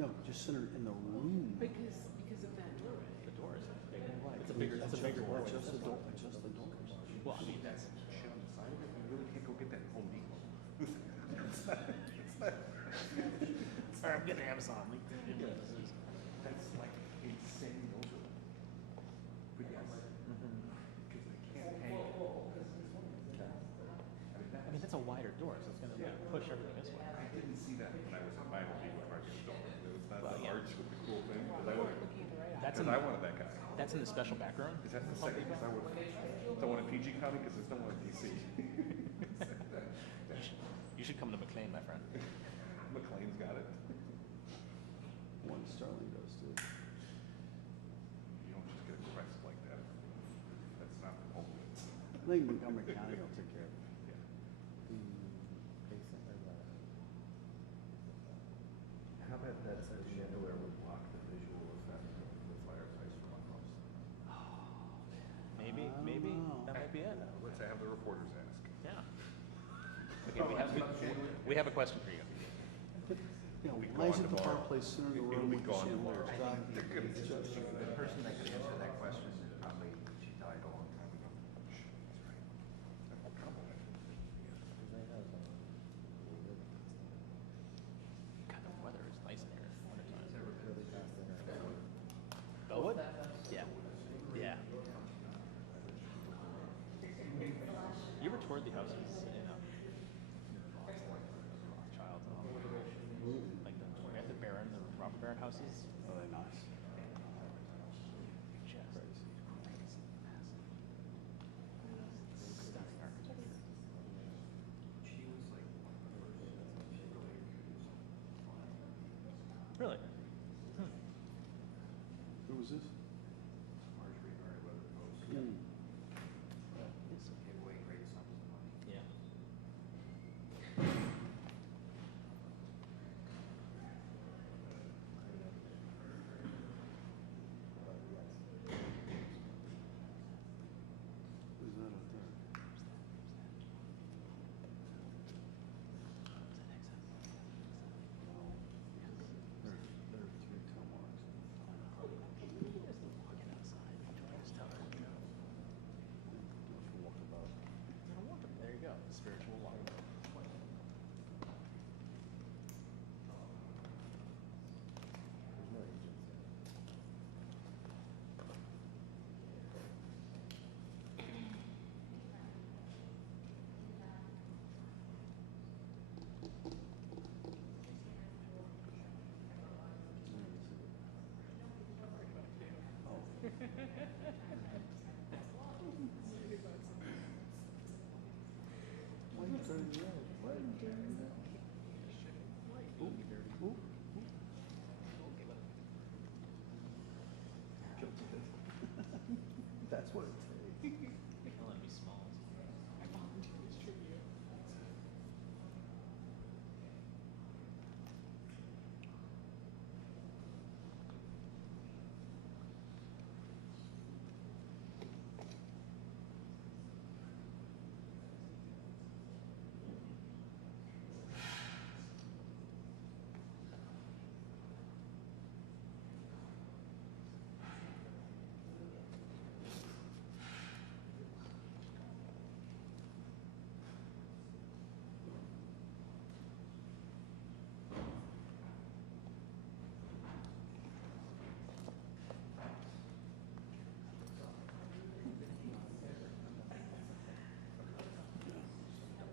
No, just center in the room. Because of that doorway. The door is bigger. Right. It's a bigger doorway. Adjust the doors. Well, I mean, that's. Shit on the side of it, you really can't go get that at Home Depot. Sorry, I'm getting Amazon. That's like insane over. But yes, because they can't hang it. I mean, that's a wider door, so it's going to push everything this way. I didn't see that when I was at my Home Depot market store. It was not Well, the yeah. arch with the cool thing, because I That's wanted, in, I wanted that guy. that's in the special back room. Is that the second? Because I don't want a PG County because there's no one in DC. You should come to McLean, my friend. McLean's got it. One Starling does too. You don't just get a crest like that. That's not the whole thing. I think Montgomery County will take care of it. How about that chandelier would block the visual effect of the fireplace from my house? Maybe know. that might be it. Let's have the reporters ask. Yeah. Okay, we have a question for you. You know, Be why is gone it the tomorrow. fireplace center in the It'll room be with the gone chandelier? tomorrow. The person that could answer that question is probably, she died a long time ago. God, the weather is nice in here in the wintertime. Oh, what? Yeah. Yeah. You ever toured the houses in Rothschild? Like the Baron, the Robert Baron houses? Oh, they're nice. Stunning architecture. She was like one of the first Really? Who was this? Marjorie Merriweather Post. Mm. Gave away great sums of money. Yeah. Who's that up there? There are three toe marks. Walkabout. There you go. Spiritual walkabout. There's no agents there. Why are you turning red? Why are you turning red? Ooh, ooh. That's what it takes. Don't let me small.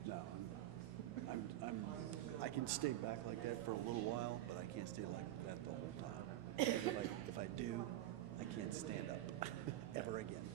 No, I can stay back like that for a little while, but I can't stay like that the whole time. 'Cause if I do, I can't stand up ever again.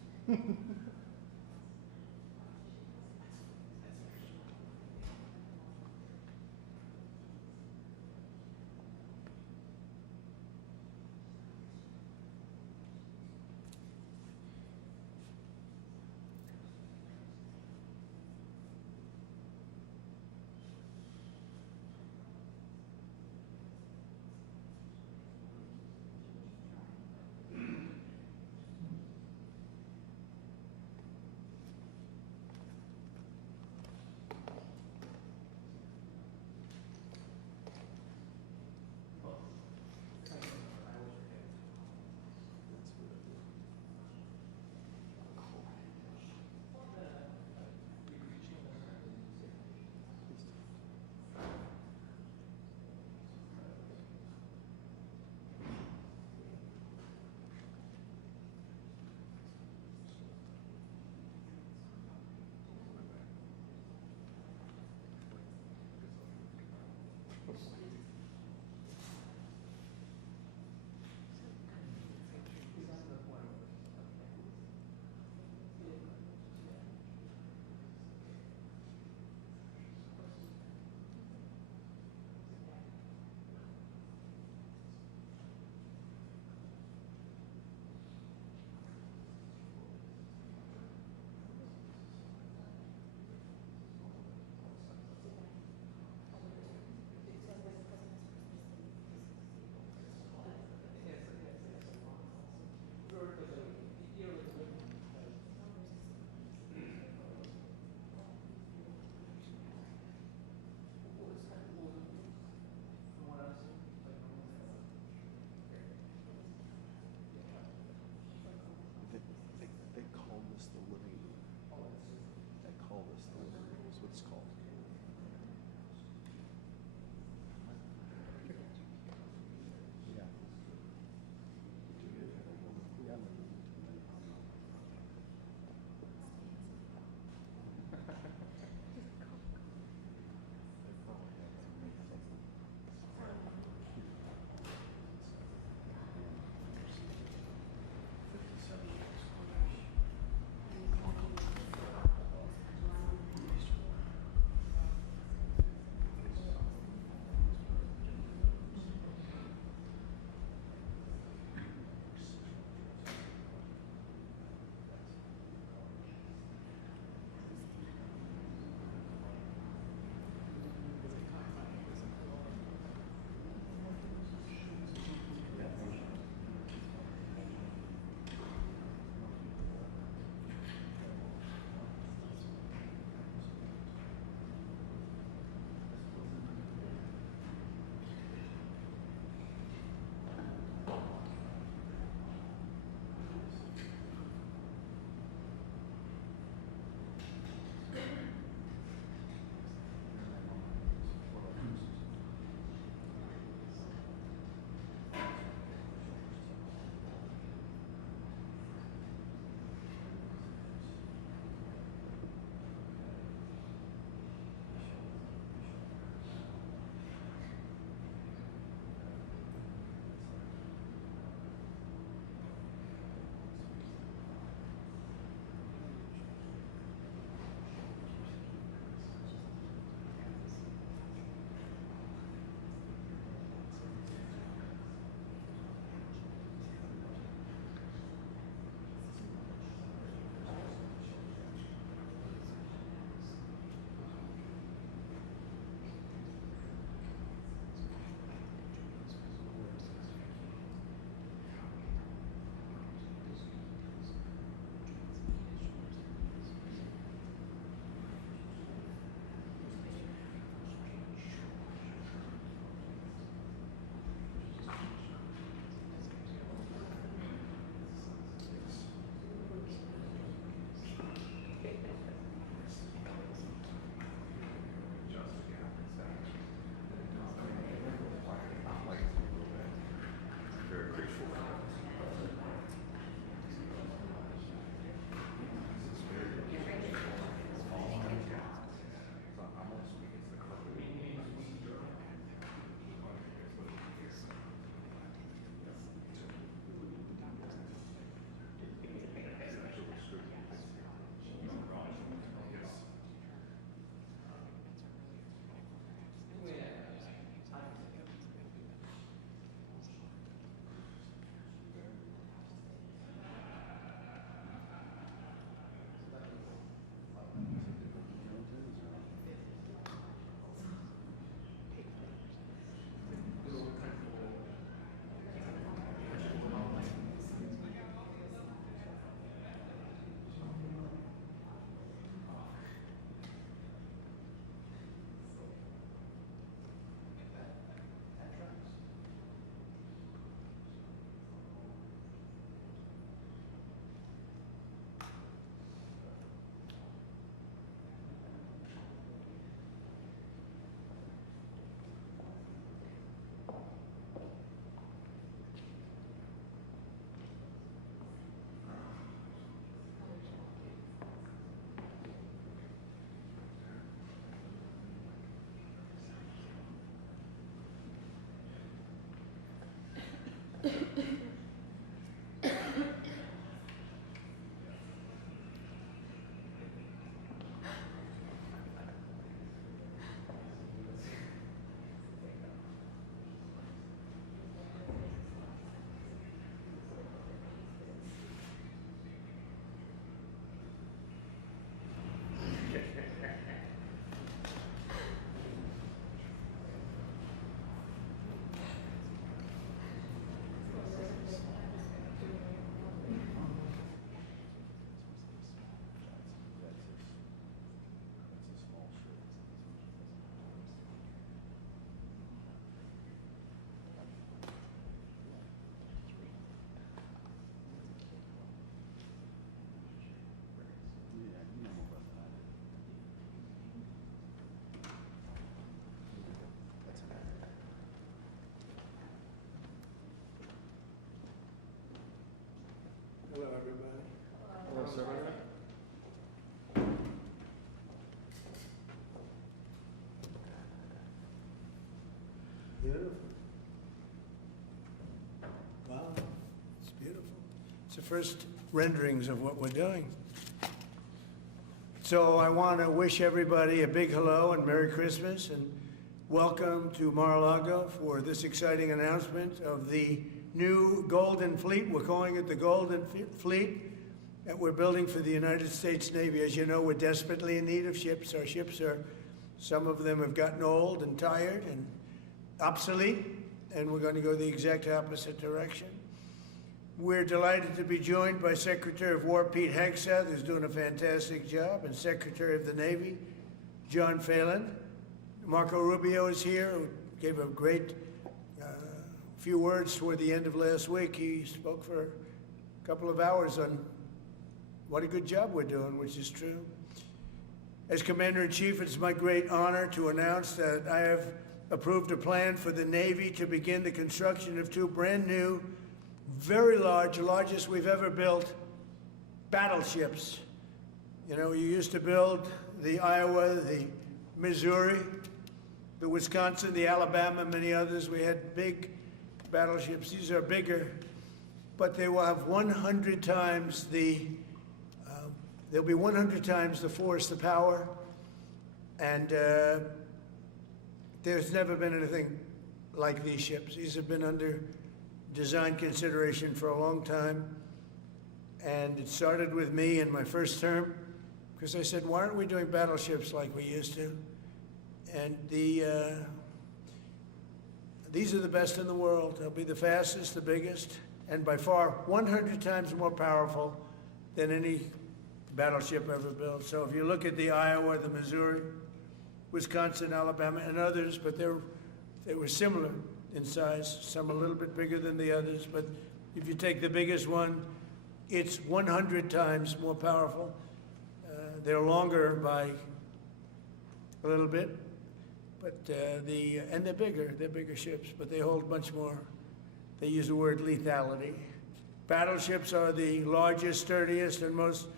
beautiful. Wow, it's beautiful. It's the first renderings of what we're doing. So I want to wish everybody a big hello and Merry Christmas and welcome to Mar-a-Lago for this exciting announcement of the new Golden Fleet. We're calling it the Golden Fleet that we're building for the United States Navy. As you know, we're desperately in need of ships. Our ships are, some of them have gotten old and tired and obsolete, and we're going to go the exact opposite direction. We're delighted to be joined by Secretary of War Pete Hegseth, who's doing a fantastic job, and Secretary of the Navy, John Phelan. Marco Rubio is here, who gave a great few words toward the end of last week. He spoke for a couple of hours on what a good job we're doing, which is true. As Commander-in-Chief, it's my great honor to announce that I have approved a plan for the Navy to begin the construction of two brand new, very large, largest we've ever built, battleships. You know, you used to build the Iowa, the Missouri, the Wisconsin, the Alabama, many others. We had big battleships. These are bigger, but they will have 100 times the, they'll be 100 times the force, the power, and there's never been anything like these ships. These have been under design consideration for a long time, and it started with me in my first term, because I said, why aren't we doing battleships like we used to? And these are the best in the world. They'll be the fastest, the biggest, and by far 100 times more powerful than any battleship ever built. So if you look at the Iowa, the Missouri, Wisconsin, Alabama, and others, but they were similar in size, some a little bit bigger than the others, but if you take the biggest one, it's 100 times more powerful. They're longer by a little bit, but and they're bigger ships, but they hold much more. They use the word lethality. Battleships are the largest, sturdiest, and most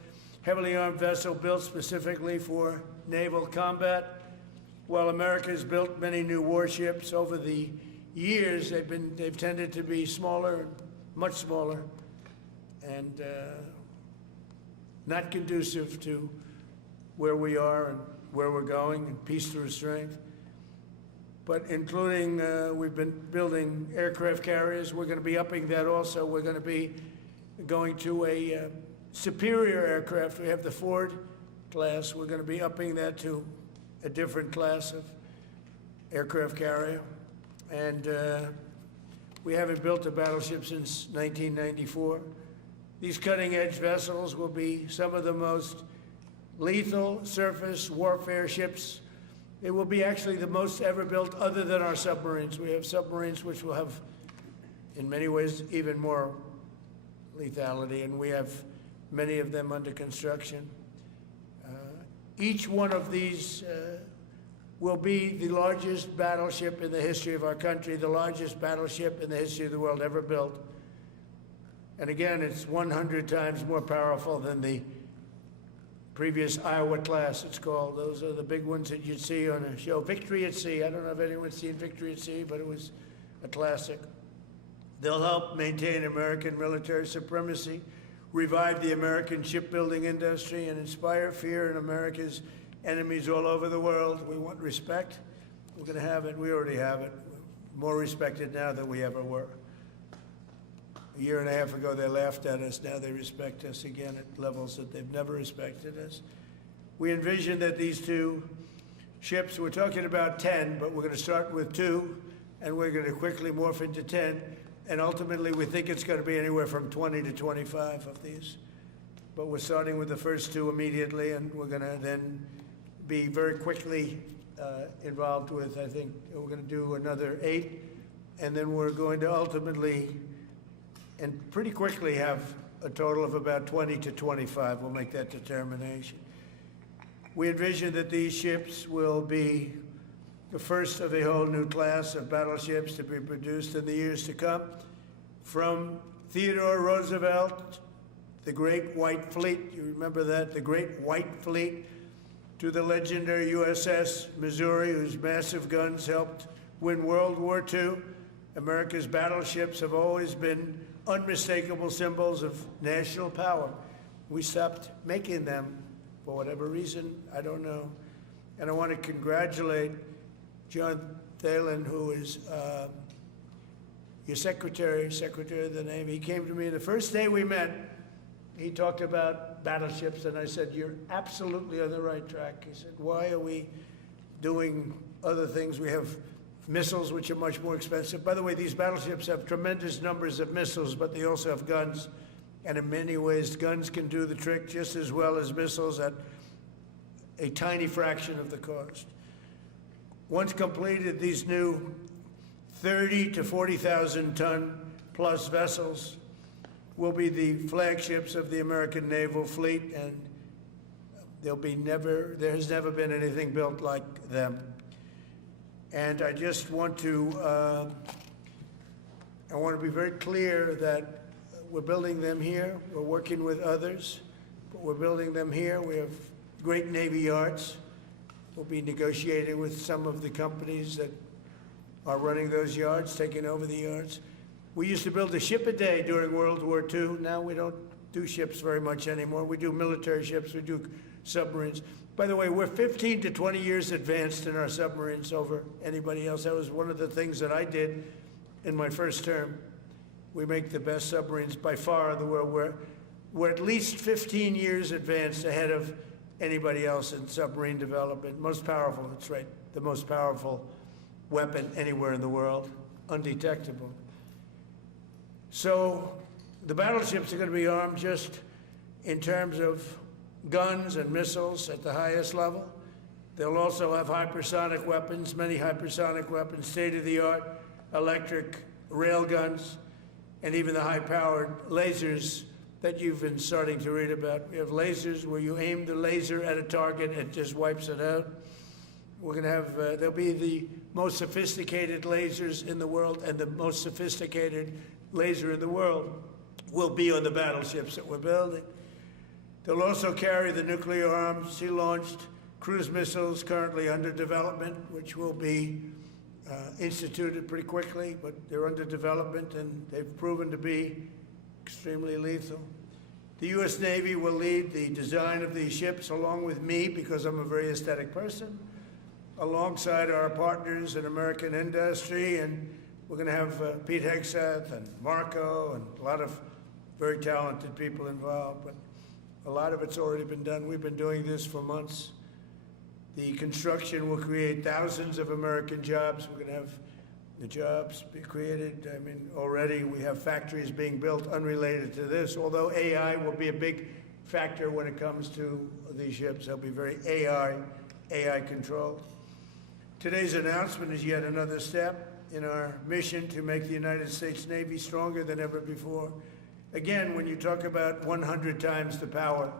heavily armed vessel built specifically for naval combat. While America has built many new warships over the years, they've tended to be smaller, much smaller, and not conducive to where we are and where we're going, and peace through strength. But including, we've been building aircraft carriers. We're going to be upping that also. We're going to be going to a superior aircraft. We have the Ford class. We're going to be upping that to a different class of aircraft carrier. And we haven't built a battleship since 1994. These cutting-edge vessels will be some of the most lethal surface warfare ships. It will be actually the most ever built other than our submarines. We have submarines which will have, in many ways, even more lethality, and we have many of them under construction. Each one of these will be the largest battleship in the history of our country, the largest battleship in the history of the world ever built. And again, it's 100 times more powerful than the previous Iowa class, it's called. Those are the big ones that you'd see on a show. Victory at Sea. I don't know if anyone's seen Victory at Sea, but it was a classic. They'll help maintain American military supremacy, revive the American shipbuilding industry, and inspire fear in America's enemies all over the world. We want respect. We're going to have it. We already have it. We're more respected now than we ever were. A year and a half ago, they laughed at us. Now they respect us again at levels that they've never respected us. We envision that these two ships, we're talking about 10, but we're going to start with 2, and we're going to quickly morph into 10. And ultimately, we think it's going to be anywhere from 20 to 25 of these. But we're starting with the first 2 immediately, and we're going to then be very quickly involved with, I think, we're going to do another 8. And then we're going to ultimately, and pretty quickly, have a total of about 20 to 25. We'll make that determination. We envision that these ships will be the first of a whole new class of battleships to be produced in the years to come. From Theodore Roosevelt, the Great White Fleet, you remember that, the Great White Fleet, to the legendary USS Missouri, whose massive guns helped win World War II. America's battleships have always been unmistakable symbols of national power. We stopped making them for whatever reason, I don't know. And I want to congratulate John Thalen, who is your secretary of the Navy. He came to me the first day we met. He talked about battleships, and I said, "You're absolutely on the right track." He said, "Why are we doing other things? We have missiles, which are much more expensive." By the way, these battleships have tremendous numbers of missiles, but they also have guns. And in many ways, guns can do the trick just as well as missiles at a tiny fraction of the cost. Once completed, these new 30 to 40,000 ton plus vessels will be the flagships of the American naval fleet, and there has never been anything built like them. And I just want to, be very clear that we're building them here. We're working with others, but we're building them here. We have great Navy yards. We'll be negotiating with some of the companies that are running those yards, taking over the yards. We used to build a ship a day during World War II. Now we don't do ships very much anymore. We do military ships, we do submarines. By the way, we're 15 to 20 years advanced in our submarines over anybody else. That was one of the things that I did in my first term. We make the best submarines by far in the world. We're at least 15 years advanced ahead of anybody else in submarine development. Most powerful, that's right, the most powerful weapon anywhere in the world, undetectable. So the battleships are going to be armed just in terms of guns and missiles at the highest level. They'll also have hypersonic weapons, many hypersonic weapons, state-of-the-art electric rail guns, and even the high-powered lasers that you've been starting to read about. We have lasers where you aim the laser at a target and it just wipes it out. We're going to have, there'll be the most sophisticated lasers in the world, and the most sophisticated laser in the world will be on the battleships that we're building. They'll also carry the nuclear armed, sea-launched cruise missiles currently under development, which will be instituted pretty quickly, but they're under development and they've proven to be extremely lethal. The U.S. Navy will lead the design of these ships along with me, because I'm a very aesthetic person, alongside our partners in American industry, and we're going to have Pete Hegseth and Marco and a lot of very talented people involved, but a lot of it's already been done. We've been doing this for months. The construction will create thousands of American jobs. We're going to have the jobs be created. I mean, already we have factories being built unrelated to this, although AI will be a big factor when it comes to these ships. They'll be very AI controlled. Today's announcement is yet another step in our mission to make the United States Navy stronger than ever before. Again, when you talk about 100 times the power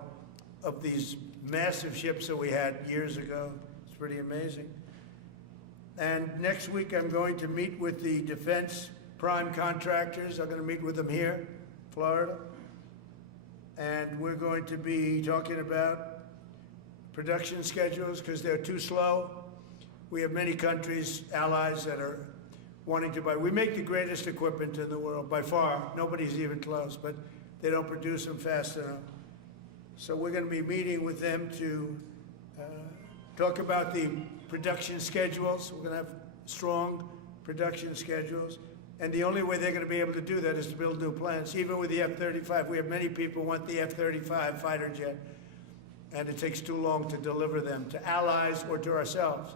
of these massive ships that we had years ago, it's pretty amazing. And next week, I'm going to meet with the defense prime contractors. I'm going to meet with them here, Florida. And we're going to be talking about production schedules because they're too slow. We have many countries, allies, that are wanting to buy. We make the greatest equipment in the world, by far. Nobody's even close, but they don't produce them fast enough. So we're going to be meeting with them to talk about the production schedules. We're going to have strong production schedules. And the only way they're going to be able to do that is to build new plants. Even with the F-35, we have many people who want the F-35 fighter jet, and it takes too long to deliver them to allies or to ourselves.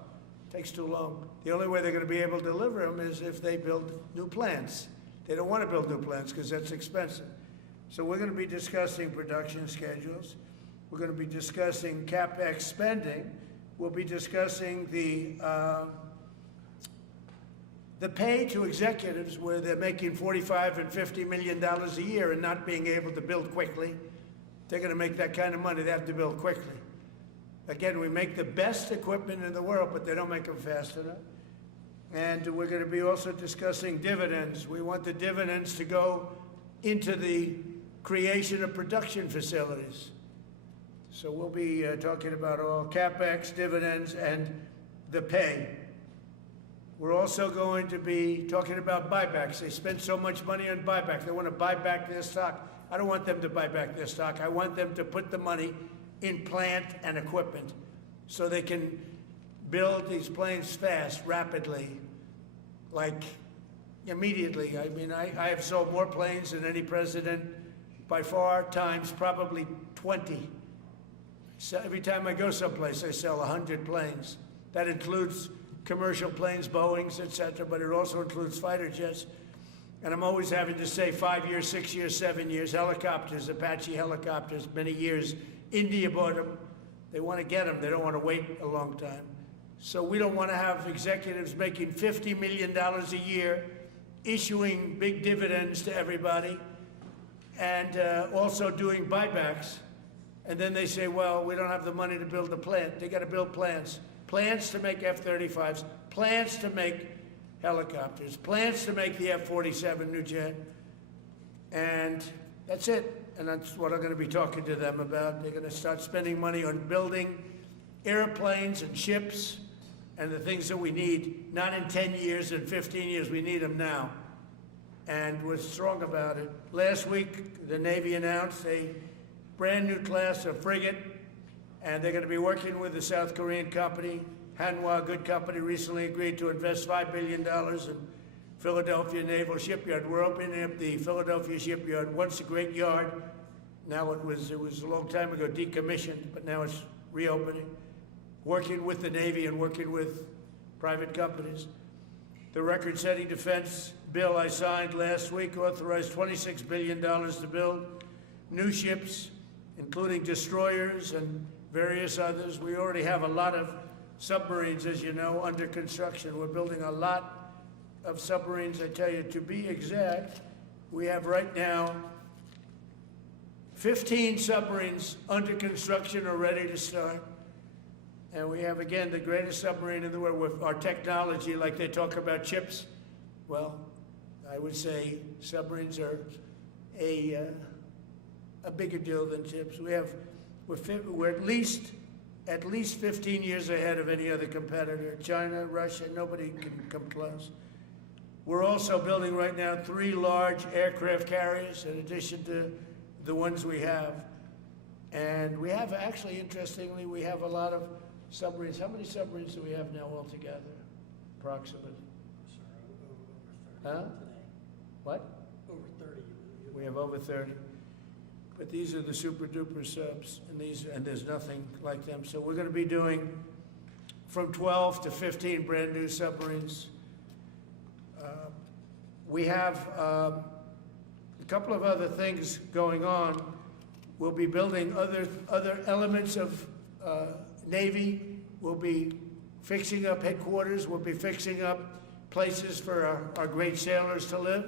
It takes too long. The only way they're going to be able to deliver them is if they build new plants. They don't want to build new plants because that's expensive. So we're going to be discussing production schedules. We're going to be discussing CapEx spending. We'll be discussing the pay to executives where they're making $45 and $50 million a year and not being able to build quickly. They're going to make that kind of money. They have to build quickly. Again, we make the best equipment in the world, but they don't make them fast enough. And we're going to be also discussing dividends. We want the dividends to go into the creation of production facilities. So we'll be talking about all CapEx, dividends, and the pay We're also going to be talking about buybacks. They spend so much money on buybacks. They want to buy back their stock. I don't want them to buy back their stock. I want them to put the money in plant and equipment so they can build these planes fast, rapidly, like immediately. I mean, I have sold more planes than any president by far, times probably 20. So every time I go someplace, I sell 100 planes. That includes commercial planes, Boeings, et cetera, but it also includes fighter jets. And I'm always having to say 5 years, 6 years, 7 years, helicopters, Apache helicopters, many years. India bought them. They want to get them. They don't want to wait a long time. So we don't want to have executives making $50 million a year, issuing big dividends to everybody, and also doing buybacks. And then they say, well, we don't have the money to build a plant. They got to build plants. Plans to make F-35s, plans to make helicopters, plans to make the F-47 new jet. And that's it. And that's what I'm going to be talking to them about. They're going to start spending money on building airplanes and ships and the things that we need, not in 10 years and 15 years. We need them now. And we're strong about it. Last week, the Navy announced a brand new class of frigate, and they're going to be working with the South Korean company. Hanwha, a good company, recently agreed to invest $5 billion in Philadelphia Naval Shipyard. We're opening up the Philadelphia Shipyard, once a great yard. Now it was a long time ago decommissioned, but now it's reopening. Working with the Navy and working with private companies. The record-setting defense bill I signed last week authorized $26 billion to build new ships, including destroyers and various others. We already have a lot of submarines, as you know, under construction. We're building a lot of submarines. I tell you, to be exact, we have right now 15 submarines under construction or ready to start. And we have, again, the greatest submarine in the world with our technology, like they talk about chips. Well, I would say submarines are a bigger deal than chips. We're at least 15 years ahead of any other competitor. China, Russia, nobody can come close. We're also building right now 3 large aircraft carriers in addition to the ones we have. And we have, actually, interestingly, we have a lot of submarines. How many submarines do we have now altogether, approximately? Huh? What? Over 30. We have over 30. But these are the super duper subs, and there's nothing like them. So we're going to be doing from 12 to 15 brand new submarines. We have a couple of other things going on. We'll be building other elements of Navy. We'll be fixing up headquarters. We'll be fixing up places for our great sailors to live.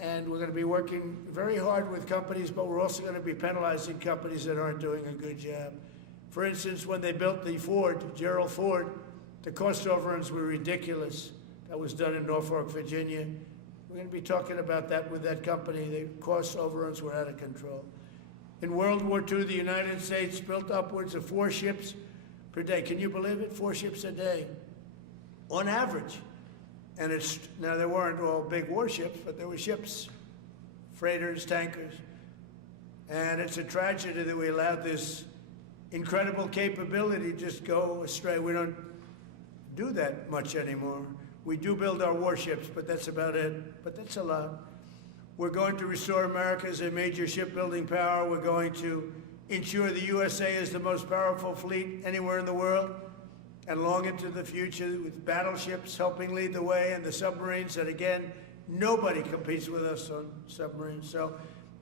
And we're going to be working very hard with companies, but we're also going to be penalizing companies that aren't doing a good job. For instance, when they built the Ford, Gerald Ford, the cost overruns were ridiculous. That was done in Norfolk, Virginia. We're going to be talking about that with that company. The cost overruns were out of control. In World War II, the United States built upwards of 4 ships per day. Can you believe it? 4 ships a day, on average. And now there weren't all big warships, but there were ships, freighters, tankers. And it's a tragedy that we allowed this incredible capability to just go astray. We don't do that much anymore. We do build our warships, but that's about it. But that's a lot. We're going to restore America as a major shipbuilding power. We're going to ensure the USA is the most powerful fleet anywhere in the world, and long into the future, with battleships helping lead the way, and the submarines that, again, nobody competes with us on submarines. So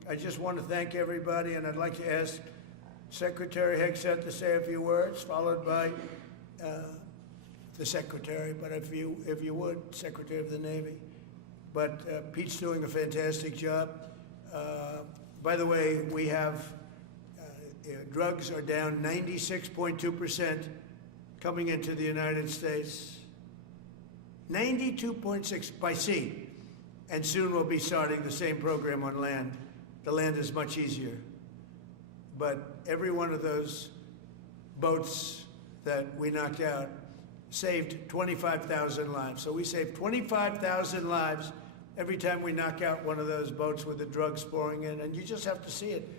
I just want to thank everybody, and I'd like to ask Secretary Hegseth to say a few words, followed by the Secretary, but if you would, Secretary of the Navy. But Pete's doing a fantastic job. By the way, we have, drugs are down 96.2% coming into the United States. 92.6 by sea. And soon we'll be starting the same program on land. The land is much easier. But every one of those boats that we knocked out saved 25,000 lives. So we save 25,000 lives every time we knock out one of those boats with the drugs pouring in, and you just have to see it.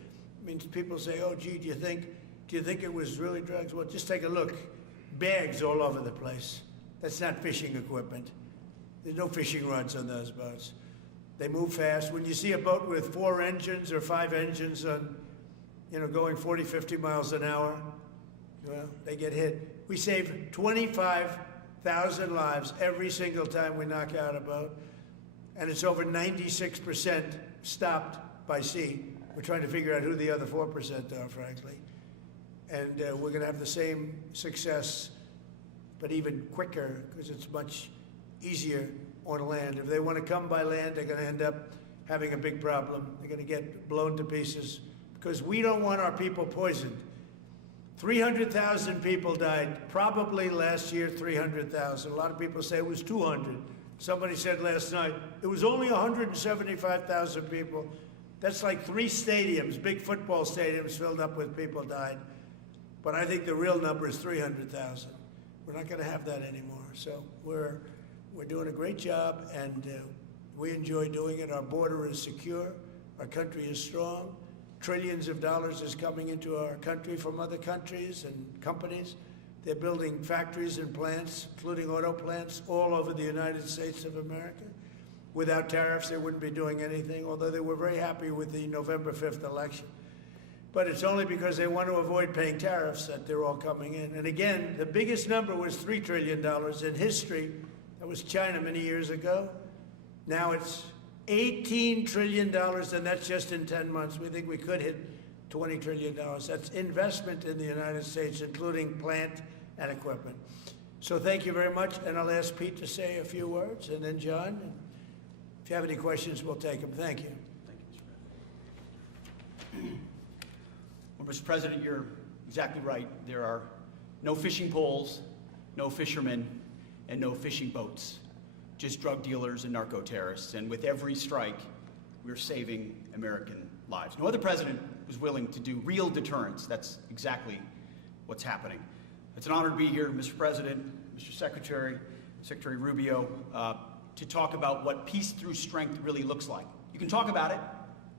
I mean, people say, "Oh, gee, do you think it was really drugs?" Well, just take a look. Bags all over the place. That's not fishing equipment. There's no fishing rods on those boats. They move fast. When you see a boat with 4 engines or 5 engines on, going 40, 50 miles an hour, well, they get hit. We save 25,000 lives every single time we knock out a boat, and it's over 96% stopped by sea. We're trying to figure out who the other 4% are, frankly. And we're going to have the same success, but even quicker, because it's much easier on land. If they want to come by land, they're going to end up having a big problem. They're going to get blown to pieces, because we don't want our people poisoned. 300,000 people died, probably last year 300,000. A lot of people say it was 200. Somebody said last night, it was only 175,000 people. That's like 3 stadiums, big football stadiums filled up with people died. But I think the real number is 300,000. We're not going to have that anymore. So we're doing a great job, and we enjoy doing it. Our border is secure. Our country is strong. Trillions of dollars is coming into our country from other countries and companies. They're building factories and plants, including auto plants, all over the United States of America. Without tariffs, they wouldn't be doing anything, although they were very happy with the November 5th election. But it's only because they want to avoid paying tariffs that they're all coming in. And again, the biggest number was $3 trillion in history. That was China many years ago. Now it's $18 trillion, and that's just in 10 months. We think we could hit $20 trillion. That's investment in the United States, including plant and equipment. So thank you very much, and I'll ask Pete to say a few words, and then John. If you have any questions, we'll take them. Thank you. Thank you, Mr. President. Well, Mr. President, you're exactly right. There are no fishing poles, no fishermen, and no fishing boats. Just drug dealers and narco-terrorists. And with every strike, we're saving American lives. No other president was willing to do real deterrence. That's exactly what's happening. It's an honor to be here, Mr. President, Mr. Secretary, Secretary Rubio, to talk about what peace through strength really looks like. You can talk about it,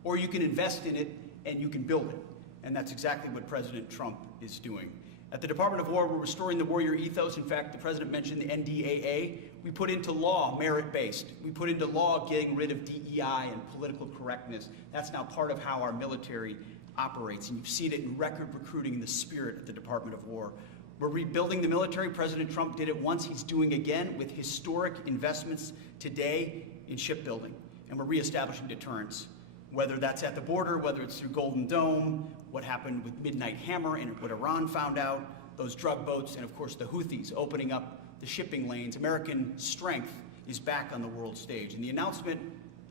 or you can invest in it, and you can build it. And that's exactly what President Trump is doing. At the Department of War, we're restoring the warrior ethos. In fact, the President mentioned the NDAA. We put into law merit-based. We put into law getting rid of DEI and political correctness. That's now part of how our military operates. And you've seen it in record recruiting in the spirit at the Department of War. We're rebuilding the military. President Trump did it once. He's doing again with historic investments today in shipbuilding. And we're reestablishing deterrence, whether that's at the border, whether it's through Golden Dome, what happened with Midnight Hammer and what Iran found out, those drug boats, and of course the Houthis opening up the shipping lanes. American strength is back on the world stage. And the announcement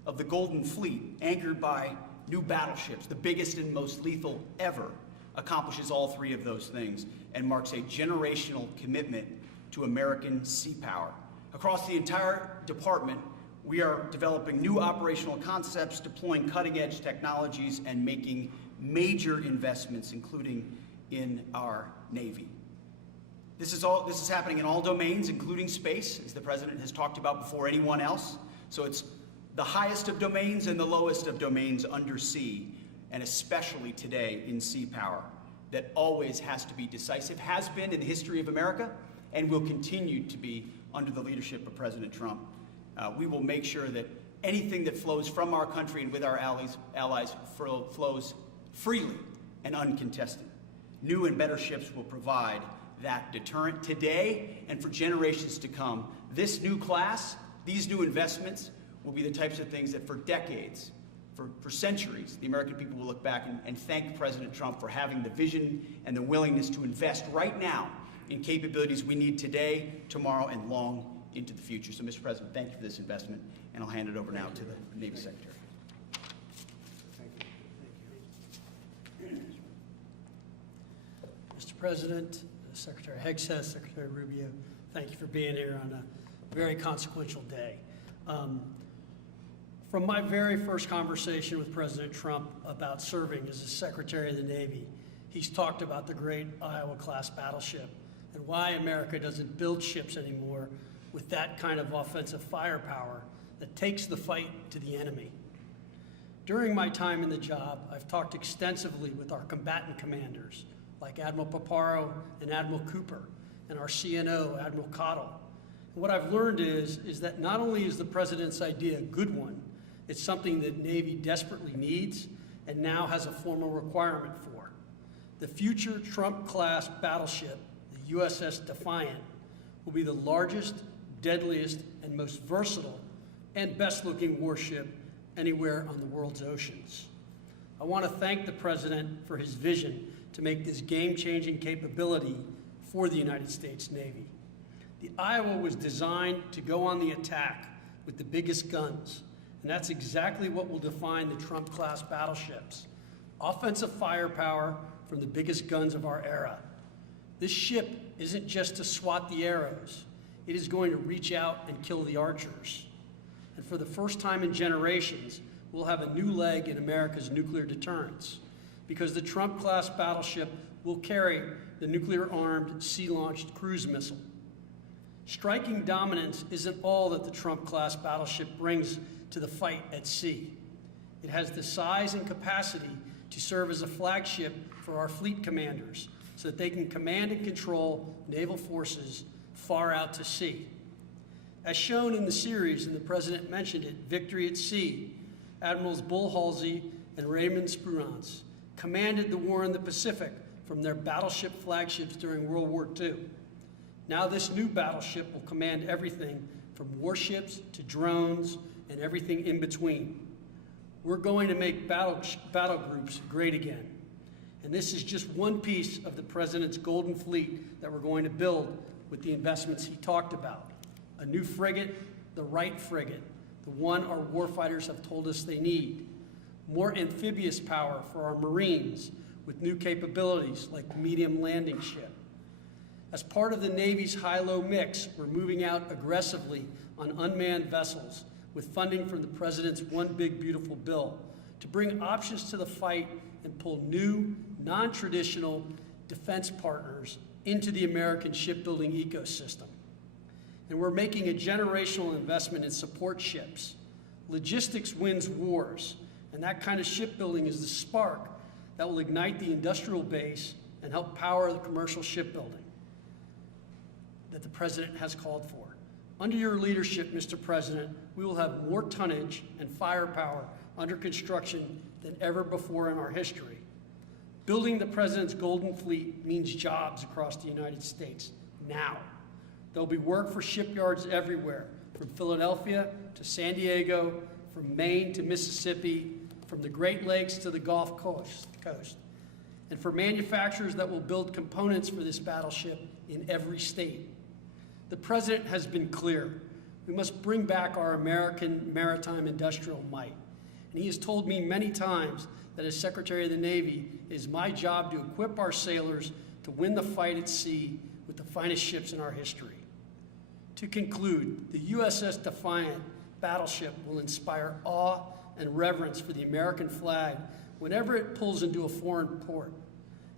of the Golden Fleet, anchored by new battleships, the biggest and most lethal ever, accomplishes all 3 of those things and marks a generational commitment to American sea power. Across the entire department, we are developing new operational concepts, deploying cutting-edge technologies, and making major investments, including in our Navy. This is happening in all domains, including space, as the President has talked about before anyone else. So it's the highest of domains and the lowest of domains under sea, and especially today in sea power, that always has to be decisive, has been in the history of America, and will continue to be under the leadership of President Trump. We will make sure that anything that flows from our country and with our allies flows freely and uncontested. New and better ships will provide that deterrent today and for generations to come. This new class, these new investments, will be the types of things that for decades, for centuries, the American people will look back and thank President Trump for having the vision and the willingness to invest right now in capabilities we need today, tomorrow, and long into the future. So, Mr. President, thank you for this investment, and I'll hand it over now to the Navy Secretary. Mr. President, Secretary Hegseth, Secretary Rubio, thank you for being here on a very consequential day. From my very first conversation with President Trump about serving as the Secretary of the Navy, he's talked about the great Iowa-class battleship and why America doesn't build ships anymore with that kind of offensive firepower that takes the fight to the enemy. During my time in the job, I've talked extensively with our combatant commanders, like Admiral Paparo and Admiral Cooper, and our CNO, Admiral Cottle. And what I've learned is that not only is the President's idea a good one, it's something that Navy desperately needs and now has a formal requirement for. The future Trump-class battleship, the USS Defiant, will be the largest, deadliest, and most versatile and best-looking warship anywhere on the world's oceans. I want to thank the President for his vision to make this game-changing capability for the United States Navy. The Iowa was designed to go on the attack with the biggest guns, and that's exactly what will define the Trump-class battleships. Offensive firepower from the biggest guns of our era. This ship isn't just to swat the arrows. It is going to reach out and kill the archers. And for the first time in generations, we'll have a new leg in America's nuclear deterrence, because the Trump-class battleship will carry the nuclear-armed, sea-launched cruise missile. Striking dominance isn't all that the Trump-class battleship brings to the fight at sea. It has the size and capacity to serve as a flagship for our fleet commanders so that they can command and control naval forces far out to sea. As shown in the series, and the President mentioned it, Victory at Sea, Admirals Bull Halsey and Raymond Spruance commanded the war in the Pacific from their battleship flagships during World War II. Now this new battleship will command everything from warships to drones and everything in between. We're going to make battle groups great again. And this is just one piece of the President's Golden Fleet that we're going to build with the investments he talked about. A new frigate, the right frigate, the one our warfighters have told us they need. More amphibious power for our Marines with new capabilities like the medium landing ship. As part of the Navy's high-low mix, we're moving out aggressively on unmanned vessels with funding from the President's One Big Beautiful Bill to bring options to the fight and pull new, non-traditional defense partners into the American shipbuilding ecosystem. And we're making a generational investment in support ships. Logistics wins wars, and that kind of shipbuilding is the spark that will ignite the industrial base and help power the commercial shipbuilding that the President has called for. Under your leadership, Mr. President, we will have more tonnage and firepower under construction than ever before in our history. Building the President's Golden Fleet means jobs across the United States now. There'll be work for shipyards everywhere, from Philadelphia to San Diego, from Maine to Mississippi, from the Great Lakes to the Gulf Coast. And for manufacturers that will build components for this battleship in every state. The President has been clear. We must bring back our American maritime industrial might. And he has told me many times that as Secretary of the Navy, it is my job to equip our sailors to win the fight at sea with the finest ships in our history. To conclude, the USS Defiant battleship will inspire awe and reverence for the American flag whenever it pulls into a foreign port.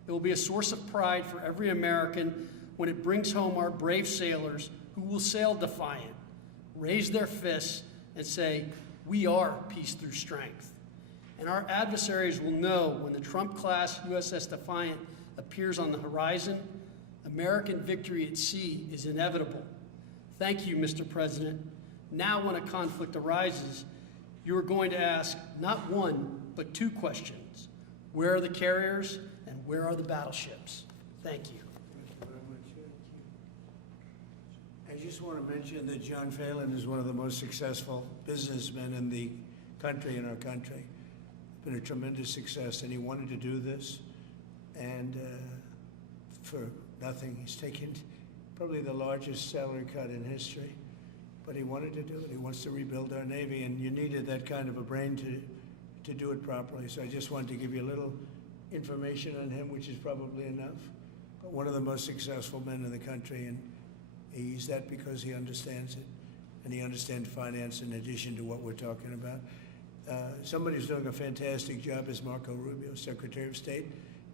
It will be a source of pride for every American when it brings home our brave sailors who will sail defiant, raise their fists, and say, "We are peace through strength." And our adversaries will know when the Trump-class USS Defiant appears on the horizon, American victory at sea is inevitable. Thank you, Mr. President. Now when a conflict arises, you are going to ask not one, but two questions. Where are the carriers and where are the battleships? Thank you. Thank you very much. I just want to mention that John Phelan is one of the most successful businessmen in the country, in our country. Been a tremendous success, and he wanted to do this, and for nothing. He's taken probably the largest salary cut in history, but he wanted to do it. He wants to rebuild our Navy, and you needed that kind of a brain to do it properly. So I just wanted to give you a little information on him, which is probably enough. But one of the most successful men in the country, and he's that because he understands it, and he understands finance in addition to what we're talking about. Somebody who's doing a fantastic job is Marco Rubio, Secretary of State.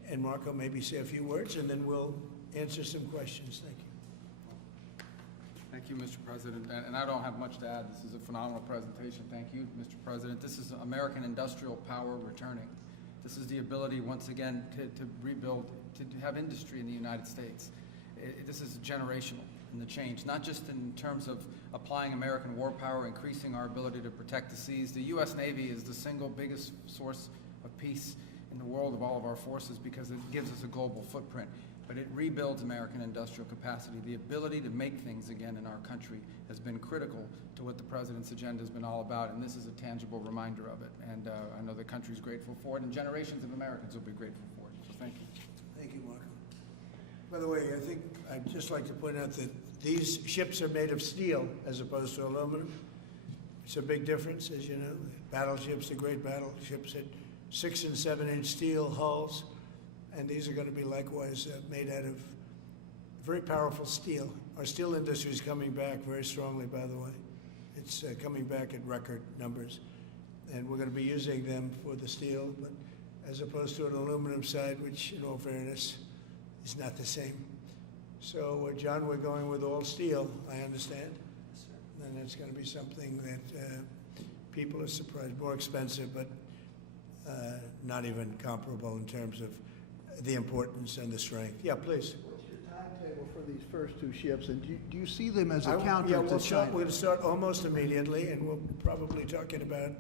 And Marco, maybe say a few words, and then we'll answer some questions. Thank you. Thank you, Mr. President. And I don't have much to add. This is a phenomenal presentation. Thank you, Mr. President. This is American industrial power returning. This is the ability, once again, to rebuild, to have industry in the United States. This is generational in the change, not just in terms of applying American war power, increasing our ability to protect the seas. The U.S. Navy is the single biggest source of peace in the world of all of our forces because it gives us a global footprint. But it rebuilds American industrial capacity. The ability to make things again in our country has been critical to what the President's agenda has been all about, and this is a tangible reminder of it. And I know the country's grateful for it, and generations of Americans will be grateful for it. So thank you. Thank you, Marco. By the way, I think I'd just like to point out that these ships are made of steel as opposed to aluminum. It's a big difference, as you know. Battleships, the great battleships, had 6- and 7-inch steel hulls, and these are going to be likewise made out of very powerful steel. Our steel industry is coming back very strongly, by the way. It's coming back at record numbers, and we're going to be using them for the steel, but as opposed to an aluminum side, which, in all fairness, is not the same. So, John, we're going with all steel, I understand. Yes, sir. And that's going to be something that people are surprised, more expensive, but not even comparable in terms of the importance and the strength. Yeah, please. What's your timetable for these first two ships, and do you see them as a Yeah, counter we'll to start, China? we're going to start almost immediately, and we're probably talking about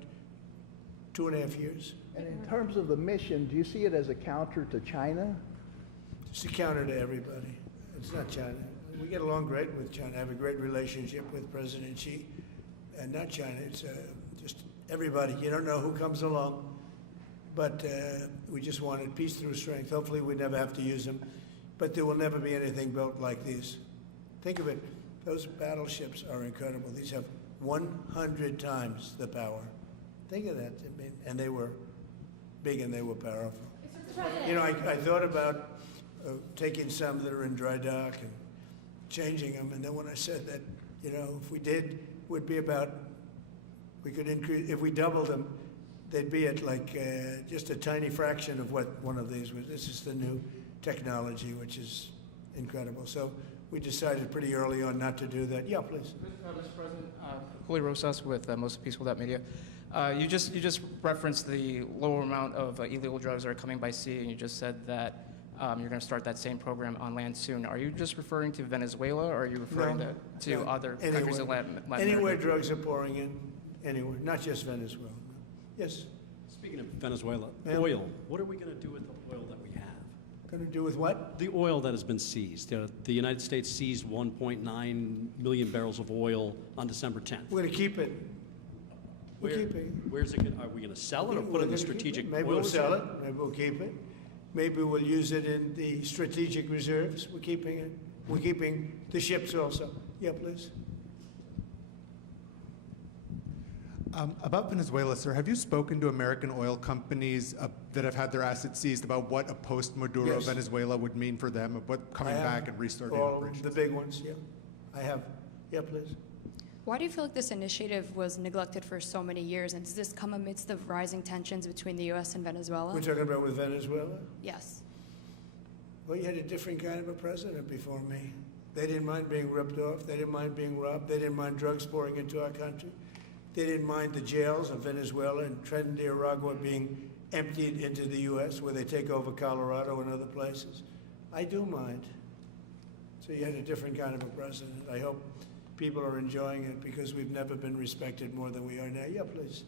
2.5 years. And in terms of the mission, do you see it as a counter to China? It's a counter to everybody. It's not China. We get along great with China. I have a great relationship with President Xi, and not China. It's just everybody. You don't know who comes along, but we just wanted peace through strength. Hopefully we never have to use them, but there will never be anything built like these. Think of it. Those battleships are incredible. These have 100 times the power. Think of that. I mean, and they were big and they were powerful. You know, I thought about taking some that are in dry dock and changing them, and then when I said that, you know, if we did, would be about, we could increase, if we doubled them, they'd be at like just a tiny fraction of what one of these was. This is the new technology, which is incredible. So we decided pretty early on not to do that. Yeah, please. Mr. President, Julio Rosas with Most Peaceful Media. You just referenced the lower amount of illegal drugs that are coming by sea, and you just said that you're going to start that same program on land soon. Are you just referring to Venezuela, or are you referring to other countries in Latin America? Anywhere drugs are pouring in, anywhere, not just Venezuela. Yes? Speaking of Venezuela, oil, what are we going to do with the oil that we have? Going to do with what? The oil that has been seized. The United States seized 1.9 million barrels of oil on December 10th. We're going to keep it. We're keeping it. Where's it going? Are we going to sell it or put it in the strategic oil Maybe we'll sell reserve? it. Maybe we'll keep it. Maybe we'll use it in the strategic reserves. We're keeping it. We're keeping the ships also. Yeah, please. About Venezuela, sir, have you spoken to American oil companies that have had their assets seized about what a post-Maduro Yes. Venezuela would mean for them, of what coming back and restarting all operations? the big ones, yeah. I have. Yeah, please. Why do you feel like this initiative was neglected for so many years, and does this come amidst the rising tensions between the U.S. and Venezuela? We're talking about with Venezuela? Yes. Well, you had a different kind of a president before me. They didn't mind being ripped off. They didn't mind being robbed. They didn't mind drugs pouring into our country. They didn't mind the jails of Venezuela and Trinidad being emptied into the U.S., where they take over Colorado and other places. I do mind. So you had a different kind of a president. I hope people are enjoying it because we've never been respected more than we are now. Yeah, please.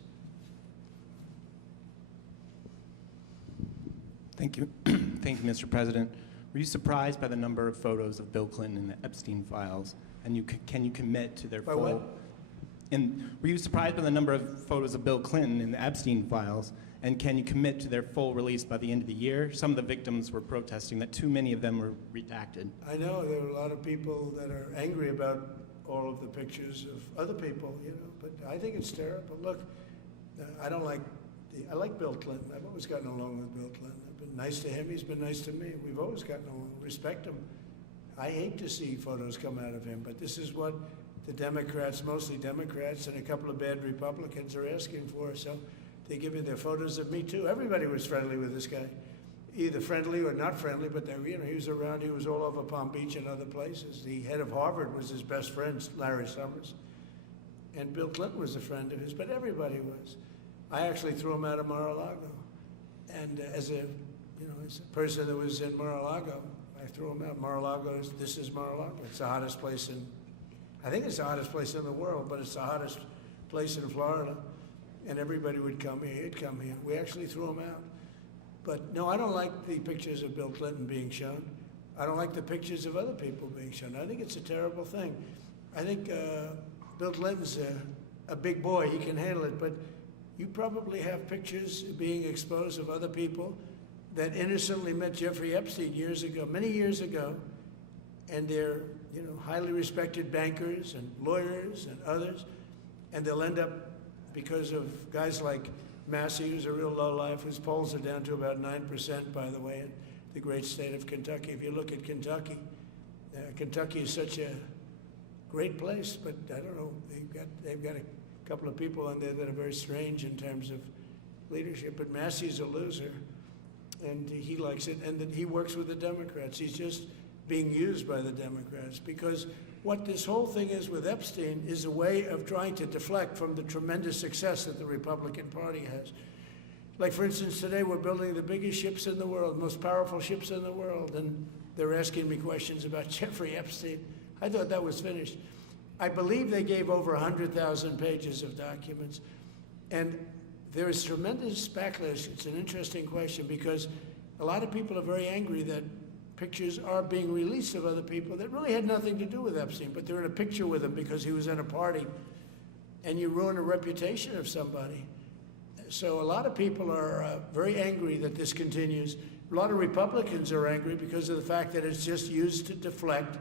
Thank you. Thank you, Mr. President. Were you surprised by the number of photos of Bill Clinton in the Epstein files? And can you commit to their By full... what? And were you surprised by the number of photos of Bill Clinton in the Epstein files? And can you commit to their full release by the end of the year? Some of the victims were protesting that too many of them were redacted. I know there are a lot of people that are angry about all of the pictures of other people, you know, but I think it's terrible. Look, I like Bill Clinton. I've always gotten along with Bill Clinton. I've been nice to him. He's been nice to me. We've always gotten along. Respect him. I hate to see photos come out of him, but this is what the Democrats, mostly Democrats, and a couple of bad Republicans are asking for. So they give me their photos of me, too. Everybody was friendly with this guy. either friendly or not friendly, but they, you know, he was around. He was all over Palm Beach and other places. The head of Harvard was his best friend, Larry Summers, and Bill Clinton was a friend of his. But everybody was. I actually threw him out of Mar-a-Lago, and as a person that was in Mar-a-Lago, I threw him out. Mar-a-Lago, this is Mar-a-Lago. It's the hottest place I think it's the hottest place in the world, but it's the hottest place in Florida. And everybody would come here, he'd come here. We actually threw him out. But no, I don't like the pictures of Bill Clinton being shown. I don't like the pictures of other people being shown. I think it's a terrible thing. I think Bill Clinton's a big boy, he can handle it, but you probably have pictures being exposed of other people that innocently met Jeffrey Epstein years ago, many years ago, and they're, you know, highly respected bankers and lawyers and others, and they'll end up, because of guys like Massey, who's a real lowlife, whose polls are down to about 9%, by the way, in the great state of Kentucky. If you look at Kentucky, Kentucky is such a great place, but I don't know, they've got a couple of people on there that are very strange in terms of leadership, but Massey's a loser, and he likes it, and that he works with the Democrats. He's just being used by the Democrats, because what this whole thing is with Epstein is a way of trying to deflect from the tremendous success that the Republican Party has. Like, for instance, today we're building the biggest ships in the world, most powerful ships in the world, and they're asking me questions about Jeffrey Epstein. I thought that was finished. I believe they gave over 100,000 pages of documents, and there is tremendous backlash. It's an interesting question, because a lot of people are very angry that pictures are being released of other people that really had nothing to do with Epstein, but they're in a picture with him because he was at a party, and you ruin a reputation of somebody. So a lot of people are very angry that this continues. A lot of Republicans are angry because of the fact that it's just used to deflect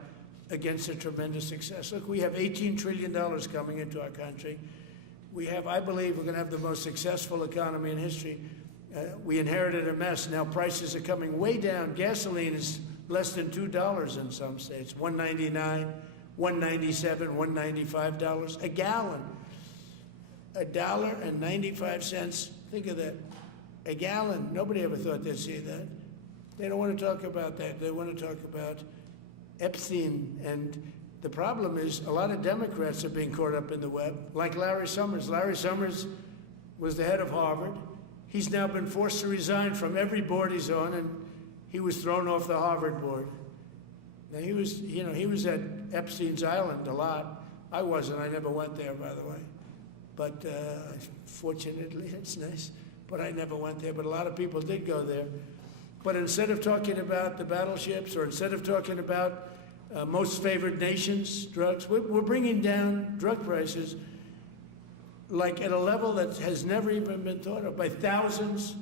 against a tremendous success. Look, we have $18 trillion coming into our country. We have, I believe, we're going to have the most successful economy in history. We inherited a mess. Now prices are coming way down. Gasoline is less than $2 in some states. $1.99, $1.97, $1.95 a gallon. $1.95. Think of that. A gallon. Nobody ever thought they'd see that. They don't want to talk about that. They want to talk about Epstein. And the problem is a lot of Democrats are being caught up in the web, like Larry Summers. Larry Summers was the head of Harvard. He's now been forced to resign from every board he's on, and he was thrown off the Harvard board. Now he was at Epstein's Island a lot. I wasn't. I never went there, by the way. But fortunately, it's nice. But I never went there. But a lot of people did go there. But instead of talking about the battleships, or instead of talking about most favored nations drugs, we're bringing down drug prices like at a level that has never even been thought of, by thousands.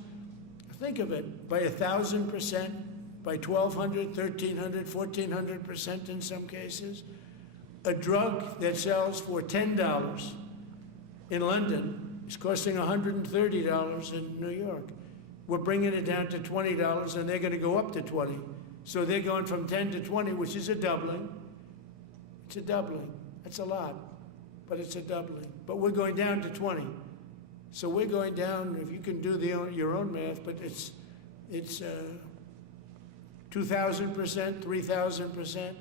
Think of it, by 1,000%, by 1,200, 1,300, 1,400% in some cases. A drug that sells for $10 in London is costing $130 in New York. We're bringing it down to $20, and they're going to go up to 20. So they're going from 10 to 20, which is a doubling. It's a doubling. That's a lot, but it's a doubling. But we're going down to 20. So we're going down, if you can do your own math, but it's 2,000%, 3,000%.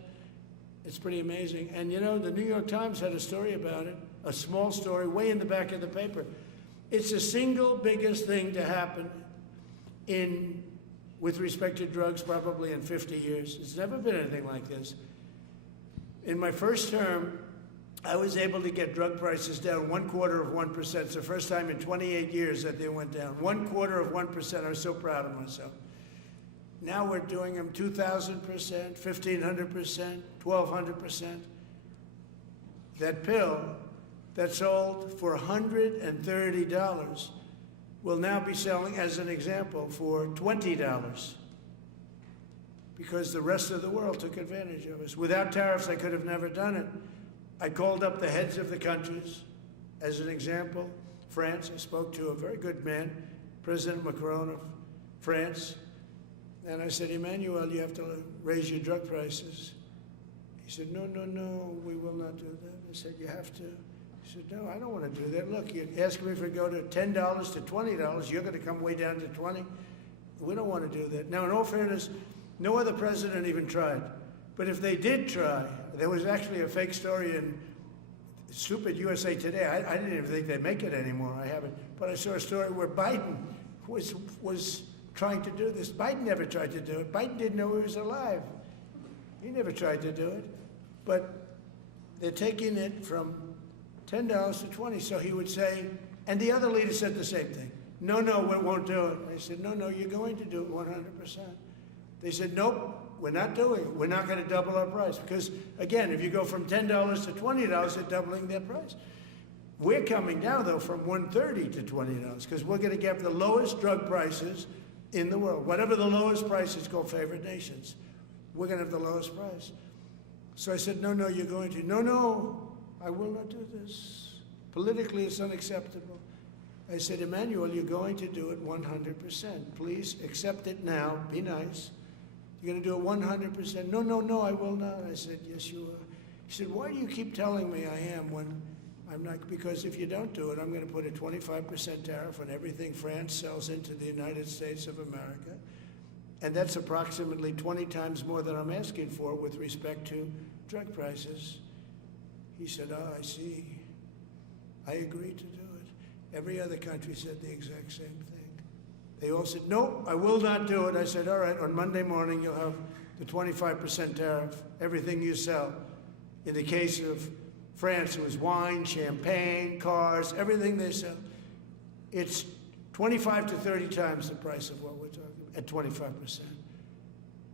It's pretty amazing. And you know, the New York Times had a story about it, a small story, way in the back of the paper. It's the single biggest thing to happen with respect to drugs probably in 50 years. It's never been anything like this. In my first term, I was able to get drug prices down 1/4%. It's the first time in 28 years that they went down. 1/4%. I was so proud of myself. Now we're doing them 2,000%, 1,500%, 1,200%. That pill that sold for $130 will now be selling, as an example, for $20, because the rest of the world took advantage of us. Without tariffs, I could have never done it. I called up the heads of the countries. As an example, France, I spoke to a very good man, President Macron of France, and I said, Emmanuel, you have to raise your drug prices. He said, no, we will not do that. I said, you have to. He said, no, I don't want to do that. Look, you ask me if we go to $10 to $20, you're going to come way down to 20. We don't want to do that. Now, in all fairness, no other president even tried. But if they did try, there was actually a fake story in stupid USA Today. I didn't even think they'd make it anymore. I haven't. But I saw a story where Biden was trying to do this. Biden never tried to do it. Biden didn't know he was alive. He never tried to do it. But they're taking it from $10 to $20. So he would say, and the other leader said the same thing. No, we won't do it. I said, no, you're going to do it 100%. They said, nope, we're not doing it. We're not going to double our price. Because, again, if you go from $10 to $20, they're doubling their price. We're coming down, though, from $130 to $20, because we're going to get the lowest drug prices in the world. Whatever the lowest price is called favored nations, we're going to have the lowest price. So I said, no, you're going to. No, I will not do this. Politically, it's unacceptable. I said, Emmanuel, you're going to do it 100%. Please accept it now. Be nice. You're going to do it 100%. No, I will not. I said, yes, you are. He said, why do you keep telling me I am when I'm not? Because if you don't do it, I'm going to put a 25% tariff on everything France sells into the United States of America. And that's approximately 20 times more than I'm asking for with respect to drug prices. He said, I see. I agree to do it. Every other country said the exact same thing. They all said, no, I will not do it. I said, all right, on Monday morning, you'll have the 25% tariff, everything you sell. In the case of France, it was wine, champagne, cars, everything they sell. It's 25 to 30 times the price of what we're talking about, at 25%.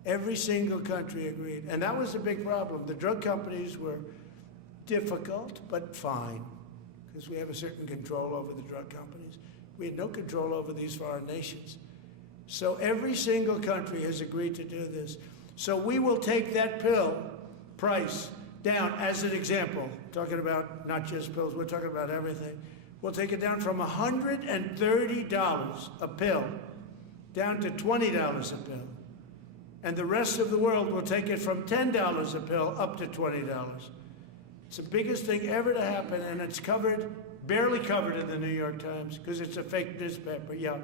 Every single country agreed. And that was the big problem. The drug companies were difficult, but fine, because we have a certain control over the drug companies. We had no control over these foreign nations. So every single country has agreed to do this. So we will take that pill price down, as an example, talking about not just pills, we're talking about everything. We'll take it down from $130 a pill down to $20 a pill. And the rest of the world will take it from $10 a pill up to $20. It's the biggest thing ever to happen, and it's covered, barely covered in the New York Times, because it's a fake newspaper. Yeah. Mr.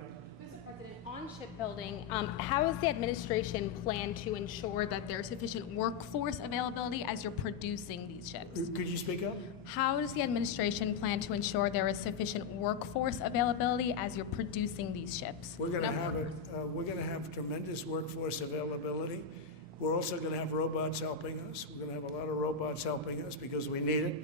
President, on shipbuilding, how is the administration plan to ensure that there's sufficient workforce availability as you're producing these ships? Could you speak up? How does the administration plan to ensure there is sufficient workforce availability as you're producing these ships? We're going to have we're going to have tremendous workforce availability. We're also going to have robots helping us. We're going to have a lot of robots helping us because we need it.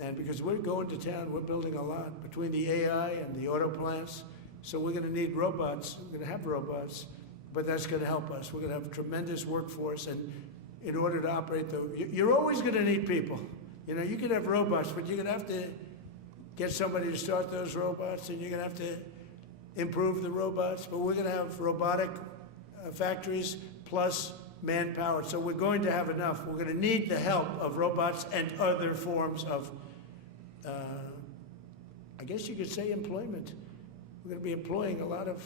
And because we're going to town, we're building a lot between the AI and the auto plants. So we're going to need robots. We're going to have robots, but that's going to help us. We're going to have a tremendous workforce. And in order to operate, you're always going to need people. You know, you can have robots, but you're going to have to get somebody to start those robots, and you're going to have to improve the robots. But we're going to have robotic factories plus manpower. So we're going to have enough. We're going to need the help of robots and other forms of, I guess you could say, employment. We're going to be employing a lot of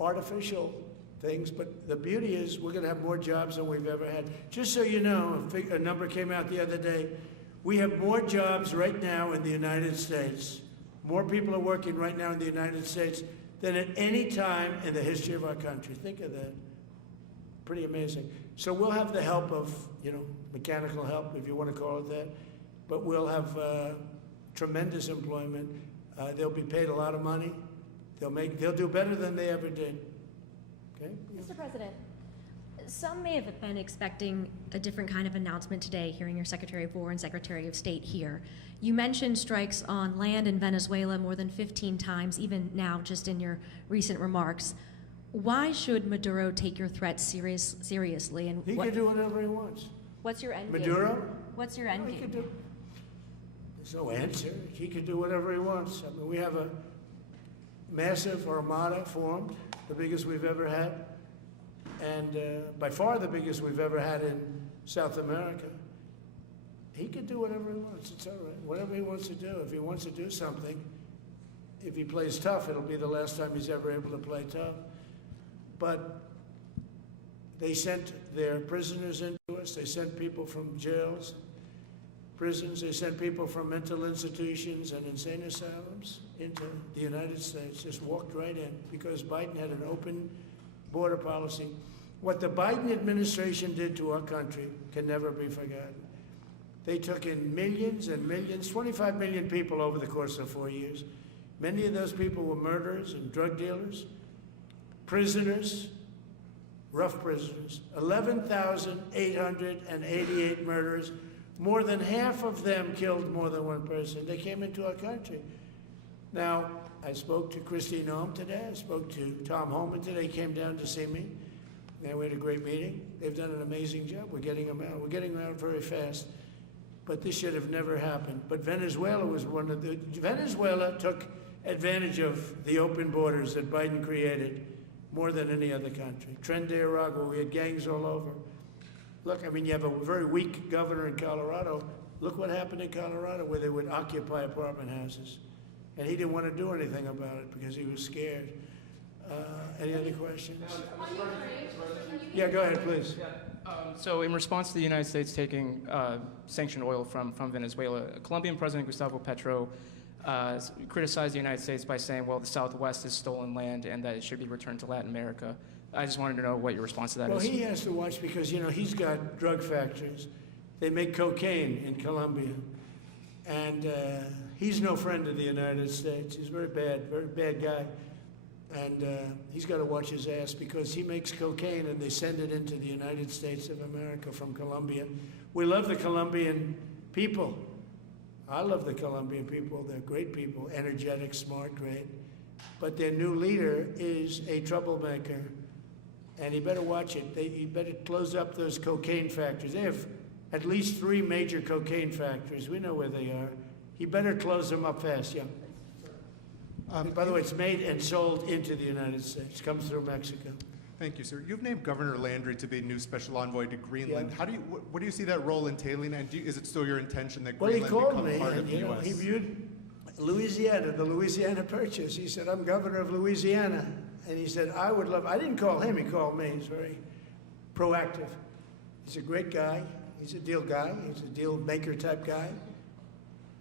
artificial things, but the beauty is we're going to have more jobs than we've ever had. Just so you know, a number came out the other day. We have more jobs right now in the United States. More people are working right now in the United States than at any time in the history of our country. Think of that. Pretty amazing. So we'll have the help of, mechanical help, if you want to call it that, but we'll have tremendous employment. They'll be paid a lot of money. They'll do better than they ever did. Okay? Mr. President, some may have been expecting a different kind of announcement today, hearing your Secretary of War and Secretary of State here. You mentioned strikes on land in Venezuela more than 15 times, even now, just in your recent remarks. Why should Maduro take your threats seriously? And he can do whatever he wants. What's your end game? Maduro? What's your end game? There's no answer. He can do whatever he wants. I mean, we have a massive armada formed, the biggest we've ever had, and by far the biggest we've ever had in South America. He can do whatever he wants. It's all right. Whatever he wants to do. If he wants to do something, if he plays tough, it'll be the last time he's ever able to play tough. But they sent their prisoners into us. They sent people from jails, prisons. They sent people from mental institutions and insane asylums into the United States. Just walked right in because Biden had an open border policy. What the Biden administration did to our country can never be forgotten. They took in millions and millions, 25 million people over the course of 4 years. Many of those people were murderers and drug dealers, prisoners, rough prisoners. 11,888 murderers. More than half of them killed more than one person. They came into our country. Now, I spoke to Christine Noem today. I spoke to Tom Homan today. He came down to see me. And we had a great meeting. They've done an amazing job. We're getting them out. We're getting them out very fast. But this should have never happened. But Venezuela was one of the... Venezuela took advantage of the open borders that Biden created more than any other country. Tren de Aragua, we had gangs all over. Look, I mean, you have a very weak governor in Colorado. Look what happened in Colorado, where they would occupy apartment houses. And he didn't want to do anything about it because he was scared. Any other questions? Yeah, go ahead, please. So in response to the United States taking sanctioned oil from Venezuela, Colombian President Gustavo Petro criticized the United States by saying, well, the Southwest is stolen land and that it should be returned to Latin America. I just wanted to know what your response to that is. Well, he has to watch because, you know, he's got drug factories. They make cocaine in Colombia. And he's no friend of the United States. He's very bad guy. And he's got to watch his ass because he makes cocaine and they send it into the United States of America from Colombia. We love the Colombian people. I love the Colombian people. They're great people, energetic, smart, great. But their new leader is a troublemaker. And he better watch it. He better close up those cocaine factories. They have at least 3 major cocaine factories. We know where they are. He better close them up fast, yeah. By the way, it's made and sold into the United States. Comes through Mexico. Thank you, sir. You've named Governor Landry to be new special envoy to Greenland. Yeah. How do you, what do you see that role entailing? And is it still your intention that Well, he Greenland called become me, part of and the you know, U.S.? he viewed Louisiana, the Louisiana Purchase. He said, I'm governor of Louisiana. And he said, I would love, I didn't call him, he called me. He's very proactive. He's a great guy. He's a deal guy. He's a deal maker type guy.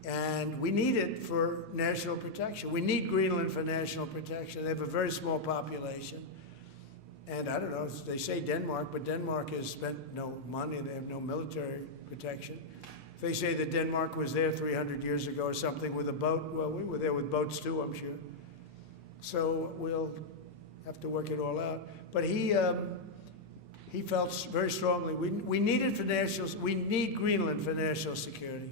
And we need it for national protection. We need Greenland for national protection. They have a very small population. And I don't know, they say Denmark, but Denmark has spent no money. They have no military protection. If they say that Denmark was there 300 years ago or something with a boat, well, we were there with boats too, I'm sure. So we'll have to work it all out. But he felt very strongly, we need it for we need Greenland for national security.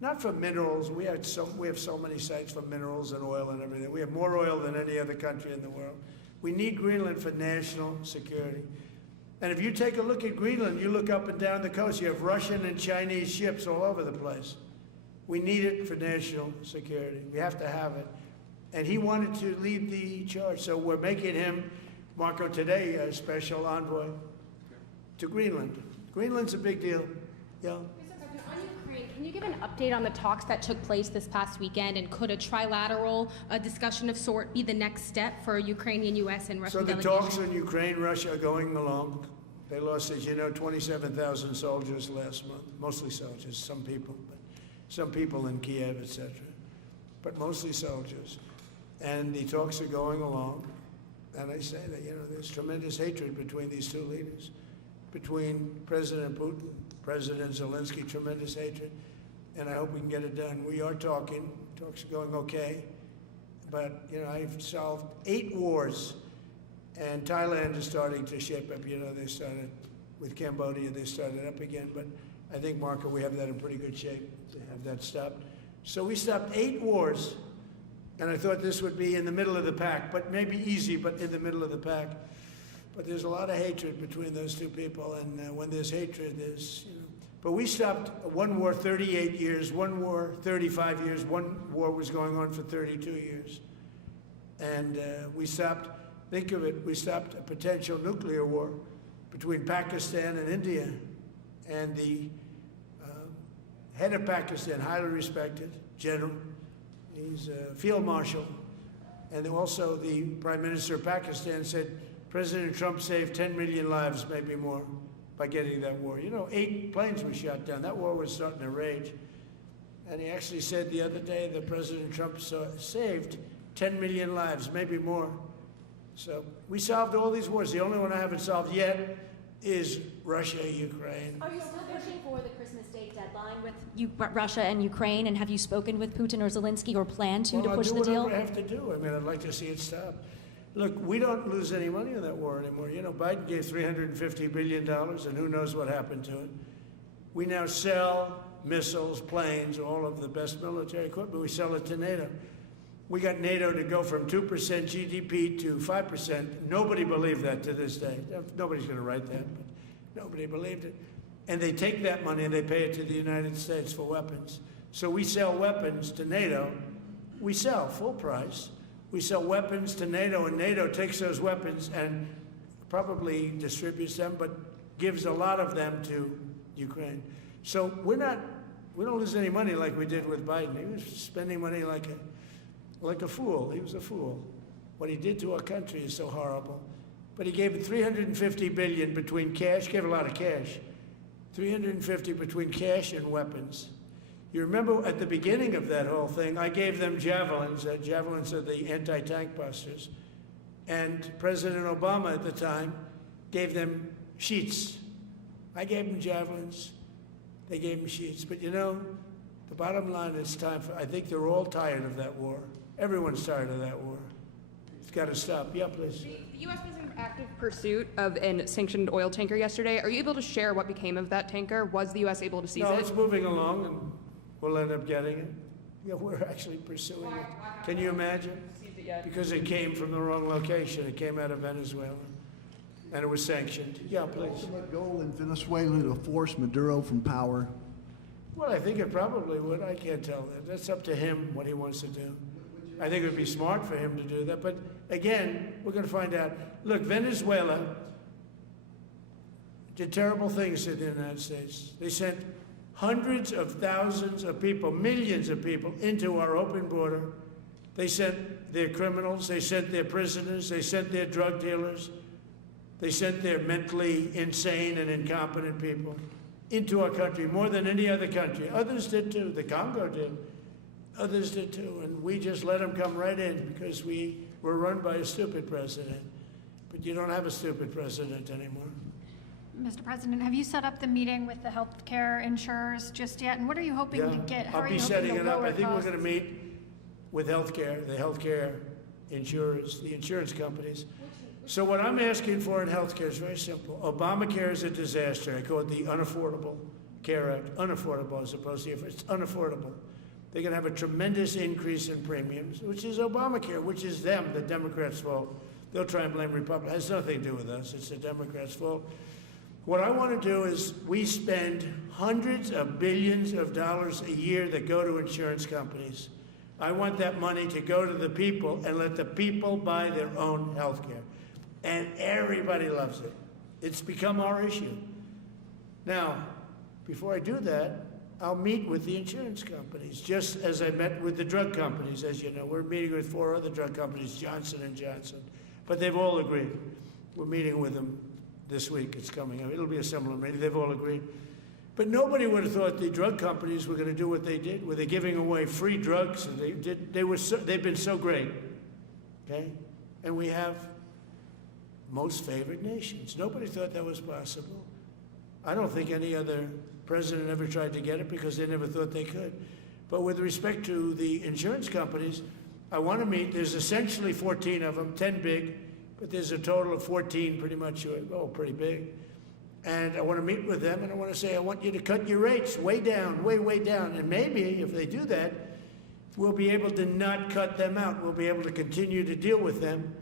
Not for minerals. We have so many sites for minerals and oil and everything. We have more oil than any other country in the world. We need Greenland for national security. And if you take a look at Greenland, you look up and down the coast, you have Russian and Chinese ships all over the place. We need it for national security. We have to have it. And he wanted to lead the charge. So we're making him, Marco, today, a special envoy to Greenland. Greenland's a big deal. Yeah. Can you give an update on the talks that took place this past weekend, and could a trilateral discussion of sort be the next step for Ukrainian, U.S., and Russian delegations? So the talks on Ukraine, Russia are going along. They lost, as you know, 27,000 soldiers last month, mostly soldiers, some people in Kiev, etc., but mostly soldiers. And the talks are going along. And I say that, you know, there's tremendous hatred between these two leaders, between President Putin, President Zelensky, tremendous hatred, and I hope we can get it done. We are talking, talks are going okay, but, you know, I've solved 8 wars, and Thailand is starting to shape up. You know, they started with Cambodia, they started up again, but I think, Marco, we have that in pretty good shape to have that stopped. So we stopped 8 wars, and I thought this would be in the middle of the pack, but maybe easy, but in the middle of the pack. But there's a lot of hatred between those two people, and when there's hatred, there's, you know. But we stopped one war 38 years, one war 35 years, one war was going on for 32 years. And we stopped, think of it, we stopped a potential nuclear war between Pakistan and India. And the head of Pakistan, highly respected general, he's a field marshal, and also the Prime Minister of Pakistan said, President Trump saved 10 million lives, maybe more, by getting that war. You know, 8 planes were shot down. That war was starting to rage. And he actually said the other day that President Trump saved 10 million lives, maybe more. So we solved all these wars. The only one I haven't solved yet is Russia, Ukraine. Are you still pushing for the Christmas Day deadline with Russia and Ukraine? And have you spoken with Putin or Zelensky or plan to push the deal? I'll do whatever I have to do. I mean, I'd like to see it stop. Look, we don't lose any money in that war anymore. You know, Biden gave $350 billion, and who knows what happened to it. We now sell missiles, planes, all of the best military equipment. We sell it to NATO. We got NATO to go from 2% GDP to 5%. Nobody believed that to this day. Nobody's going to write that, but nobody believed it. And they take that money and they pay it to the United States for weapons. So we sell weapons to NATO. We sell full price. We sell weapons to NATO, and NATO takes those weapons and probably distributes them, but gives a lot of them to Ukraine. So we don't lose any money like we did with Biden. He was spending money like a fool. He was a fool. What he did to our country is so horrible. But he gave $350 billion between cash, gave a lot of cash, $350 between cash and weapons. You remember at the beginning of that whole thing, I gave them javelins. Javelins are the anti-tank busters. And President Obama at the time gave them sheets. I gave them javelins. They gave them sheets. But you know, the bottom line is I think they're all tired of that war. Everyone's tired of that war. It's got to stop. Yeah, please. The U.S. was in active pursuit of a sanctioned oil tanker yesterday. Are you able to share what became of that tanker? Was the U.S. able to seize it? No, it's moving along, and we'll end up getting it. Yeah, we're actually pursuing it. Can you imagine? Because it came from the wrong location. It came out of Venezuela, and it was sanctioned. Yeah, please. Ultimate goal in Venezuela to force Maduro from power. Well, I think it probably would. I can't tell that. That's up to him what he wants to do. I think it would be smart for him to do that. But again, we're going to find out. Look, Venezuela did terrible things to the United States. They sent hundreds of thousands of people, millions of people into our open border. They sent their criminals, they sent their prisoners, they sent their drug dealers, they sent their mentally insane and incompetent people into our country more than any other country. Others did too. The Congo did. Others did too. And we just let them come right in because we were run by a stupid president. But you don't have a stupid president anymore. Mr. President, have you set up the meeting with the healthcare insurers just yet? And what are you hoping to get? How I'll are be you setting hoping it to up. lower I think costs? we're going to meet with the healthcare insurers, the insurance companies. So what I'm asking for in healthcare is very simple. Obamacare is a disaster. I call it the Unaffordable Care Act. Unaffordable as opposed to, it's unaffordable. They're going to have a tremendous increase in premiums, which is Obamacare, which is them, the Democrats' fault. They'll try and blame Republicans. It has nothing to do with us. It's the Democrats' fault. What I want to do is we spend hundreds of billions of dollars a year that go to insurance companies. I want that money to go to the people and let the people buy their own health care. And everybody loves it. It's become our issue. Now, before I do that, I'll meet with the insurance companies, just as I met with the drug companies. As you know, we're meeting with 4 other drug companies, Johnson & Johnson. But they've all agreed. We're meeting with them this week. It's coming up. It'll be a similar meeting. They've all agreed. But nobody would have thought the drug companies were going to do what they did, where they're giving away free drugs. And they've been so great, okay? And we have most favored nations. Nobody thought that was possible. I don't think any other president ever tried to get it because they never thought they could. But with respect to the insurance companies, I want to meet. There's essentially 14 of them, 10 big, but there's a total of 14 pretty much, pretty big. And I want to meet with them, and I want to say, I want you to cut your rates way down, way down. And maybe if they do that, we'll be able to not cut them out. We'll be able to continue to deal with them,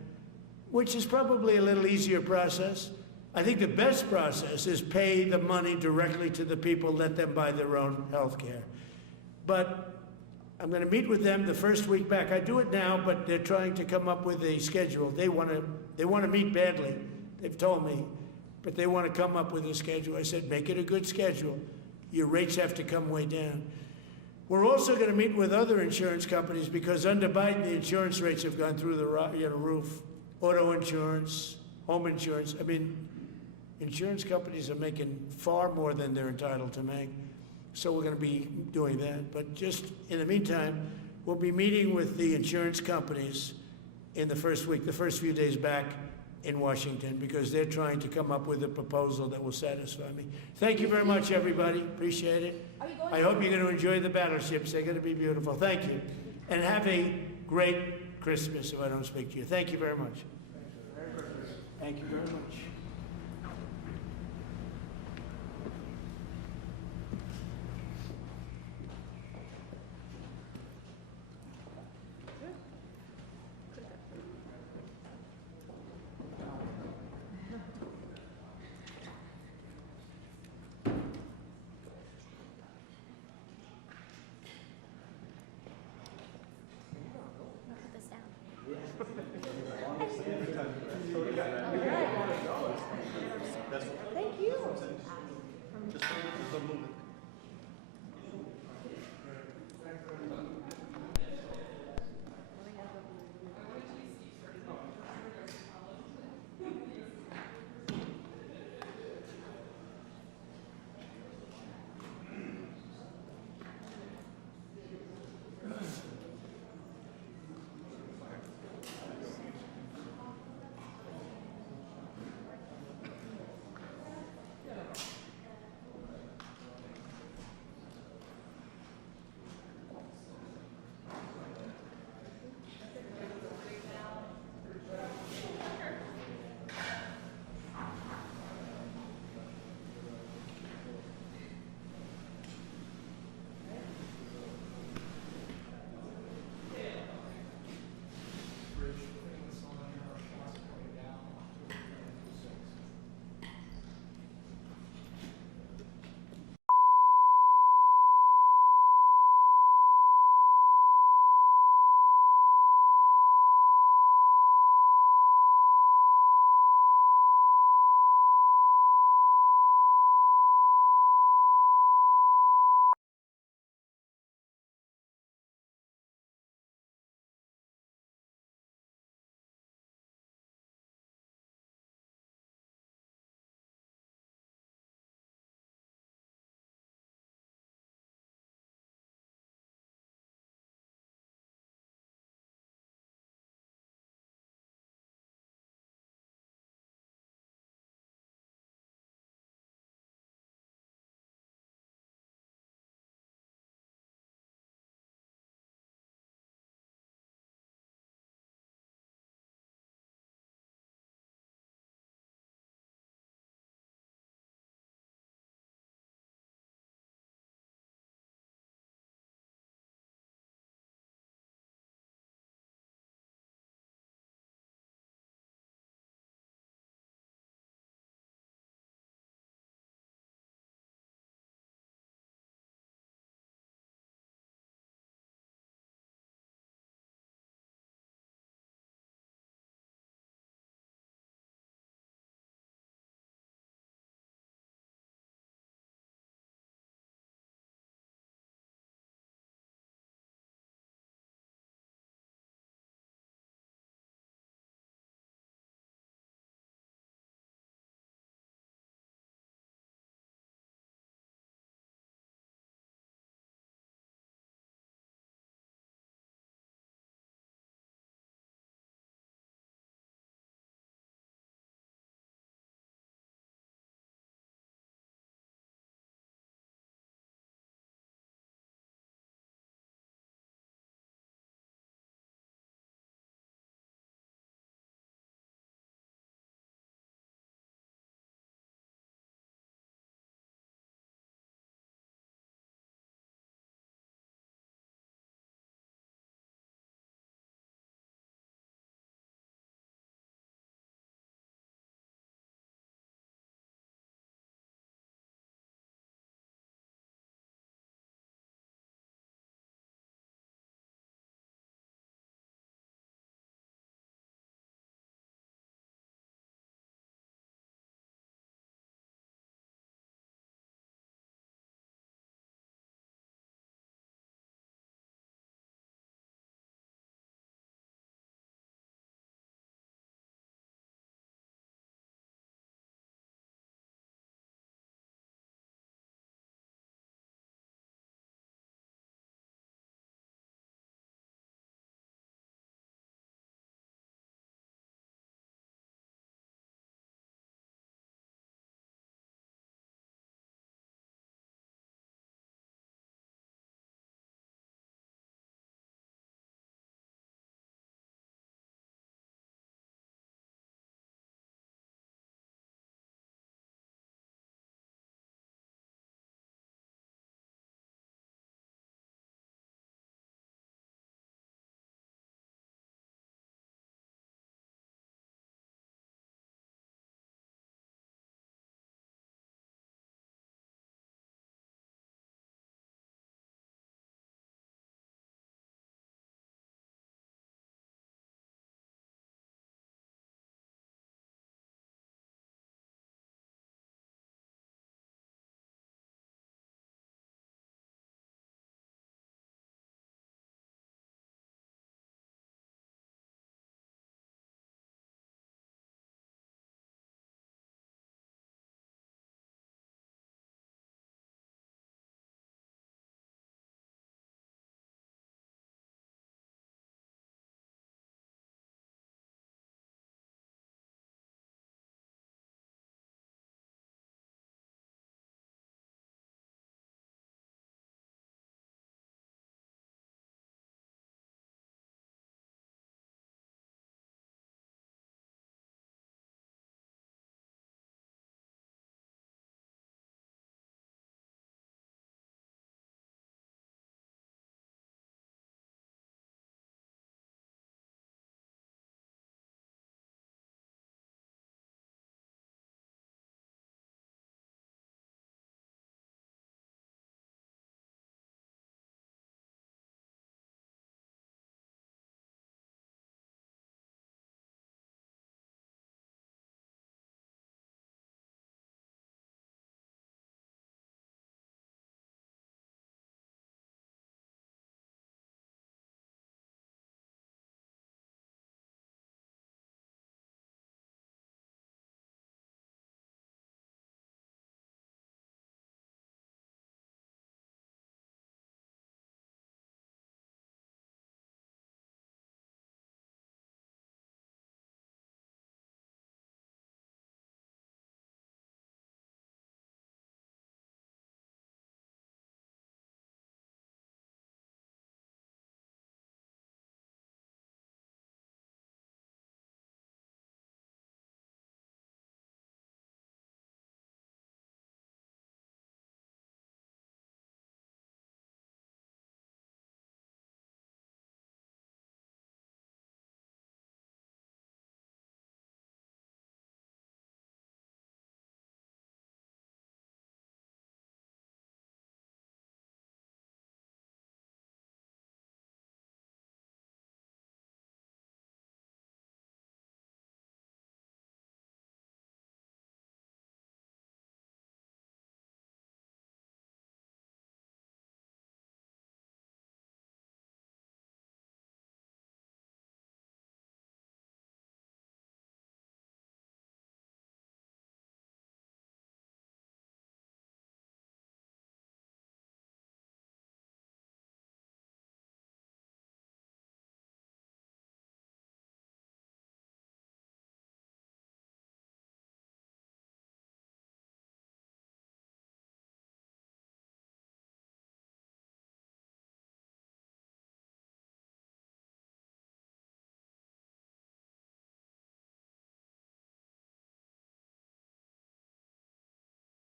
which is probably a little easier process. I think the best process is pay the money directly to the people, let them buy their own health care. But I'm going to meet with them the first week back. I do it now, but they're trying to come up with a schedule. They want to meet badly. They've told me, but they want to come up with a schedule. I said, make it a good schedule. Your rates have to come way down. We're also going to meet with other insurance companies because under Biden, the insurance rates have gone through the roof. Auto insurance, home insurance. I mean, insurance companies are making far more than they're entitled to make. So we're going to be doing that. But just in the meantime, we'll be meeting with the insurance companies in the first week, the first few days back in Washington, because they're trying to come up with a proposal that will satisfy me. Thank you very much, everybody. Appreciate it. I hope you're going to enjoy the battleships. They're going to be beautiful. Thank you. And have a great Christmas if I don't speak to you. Thank you very much. Thank you very much.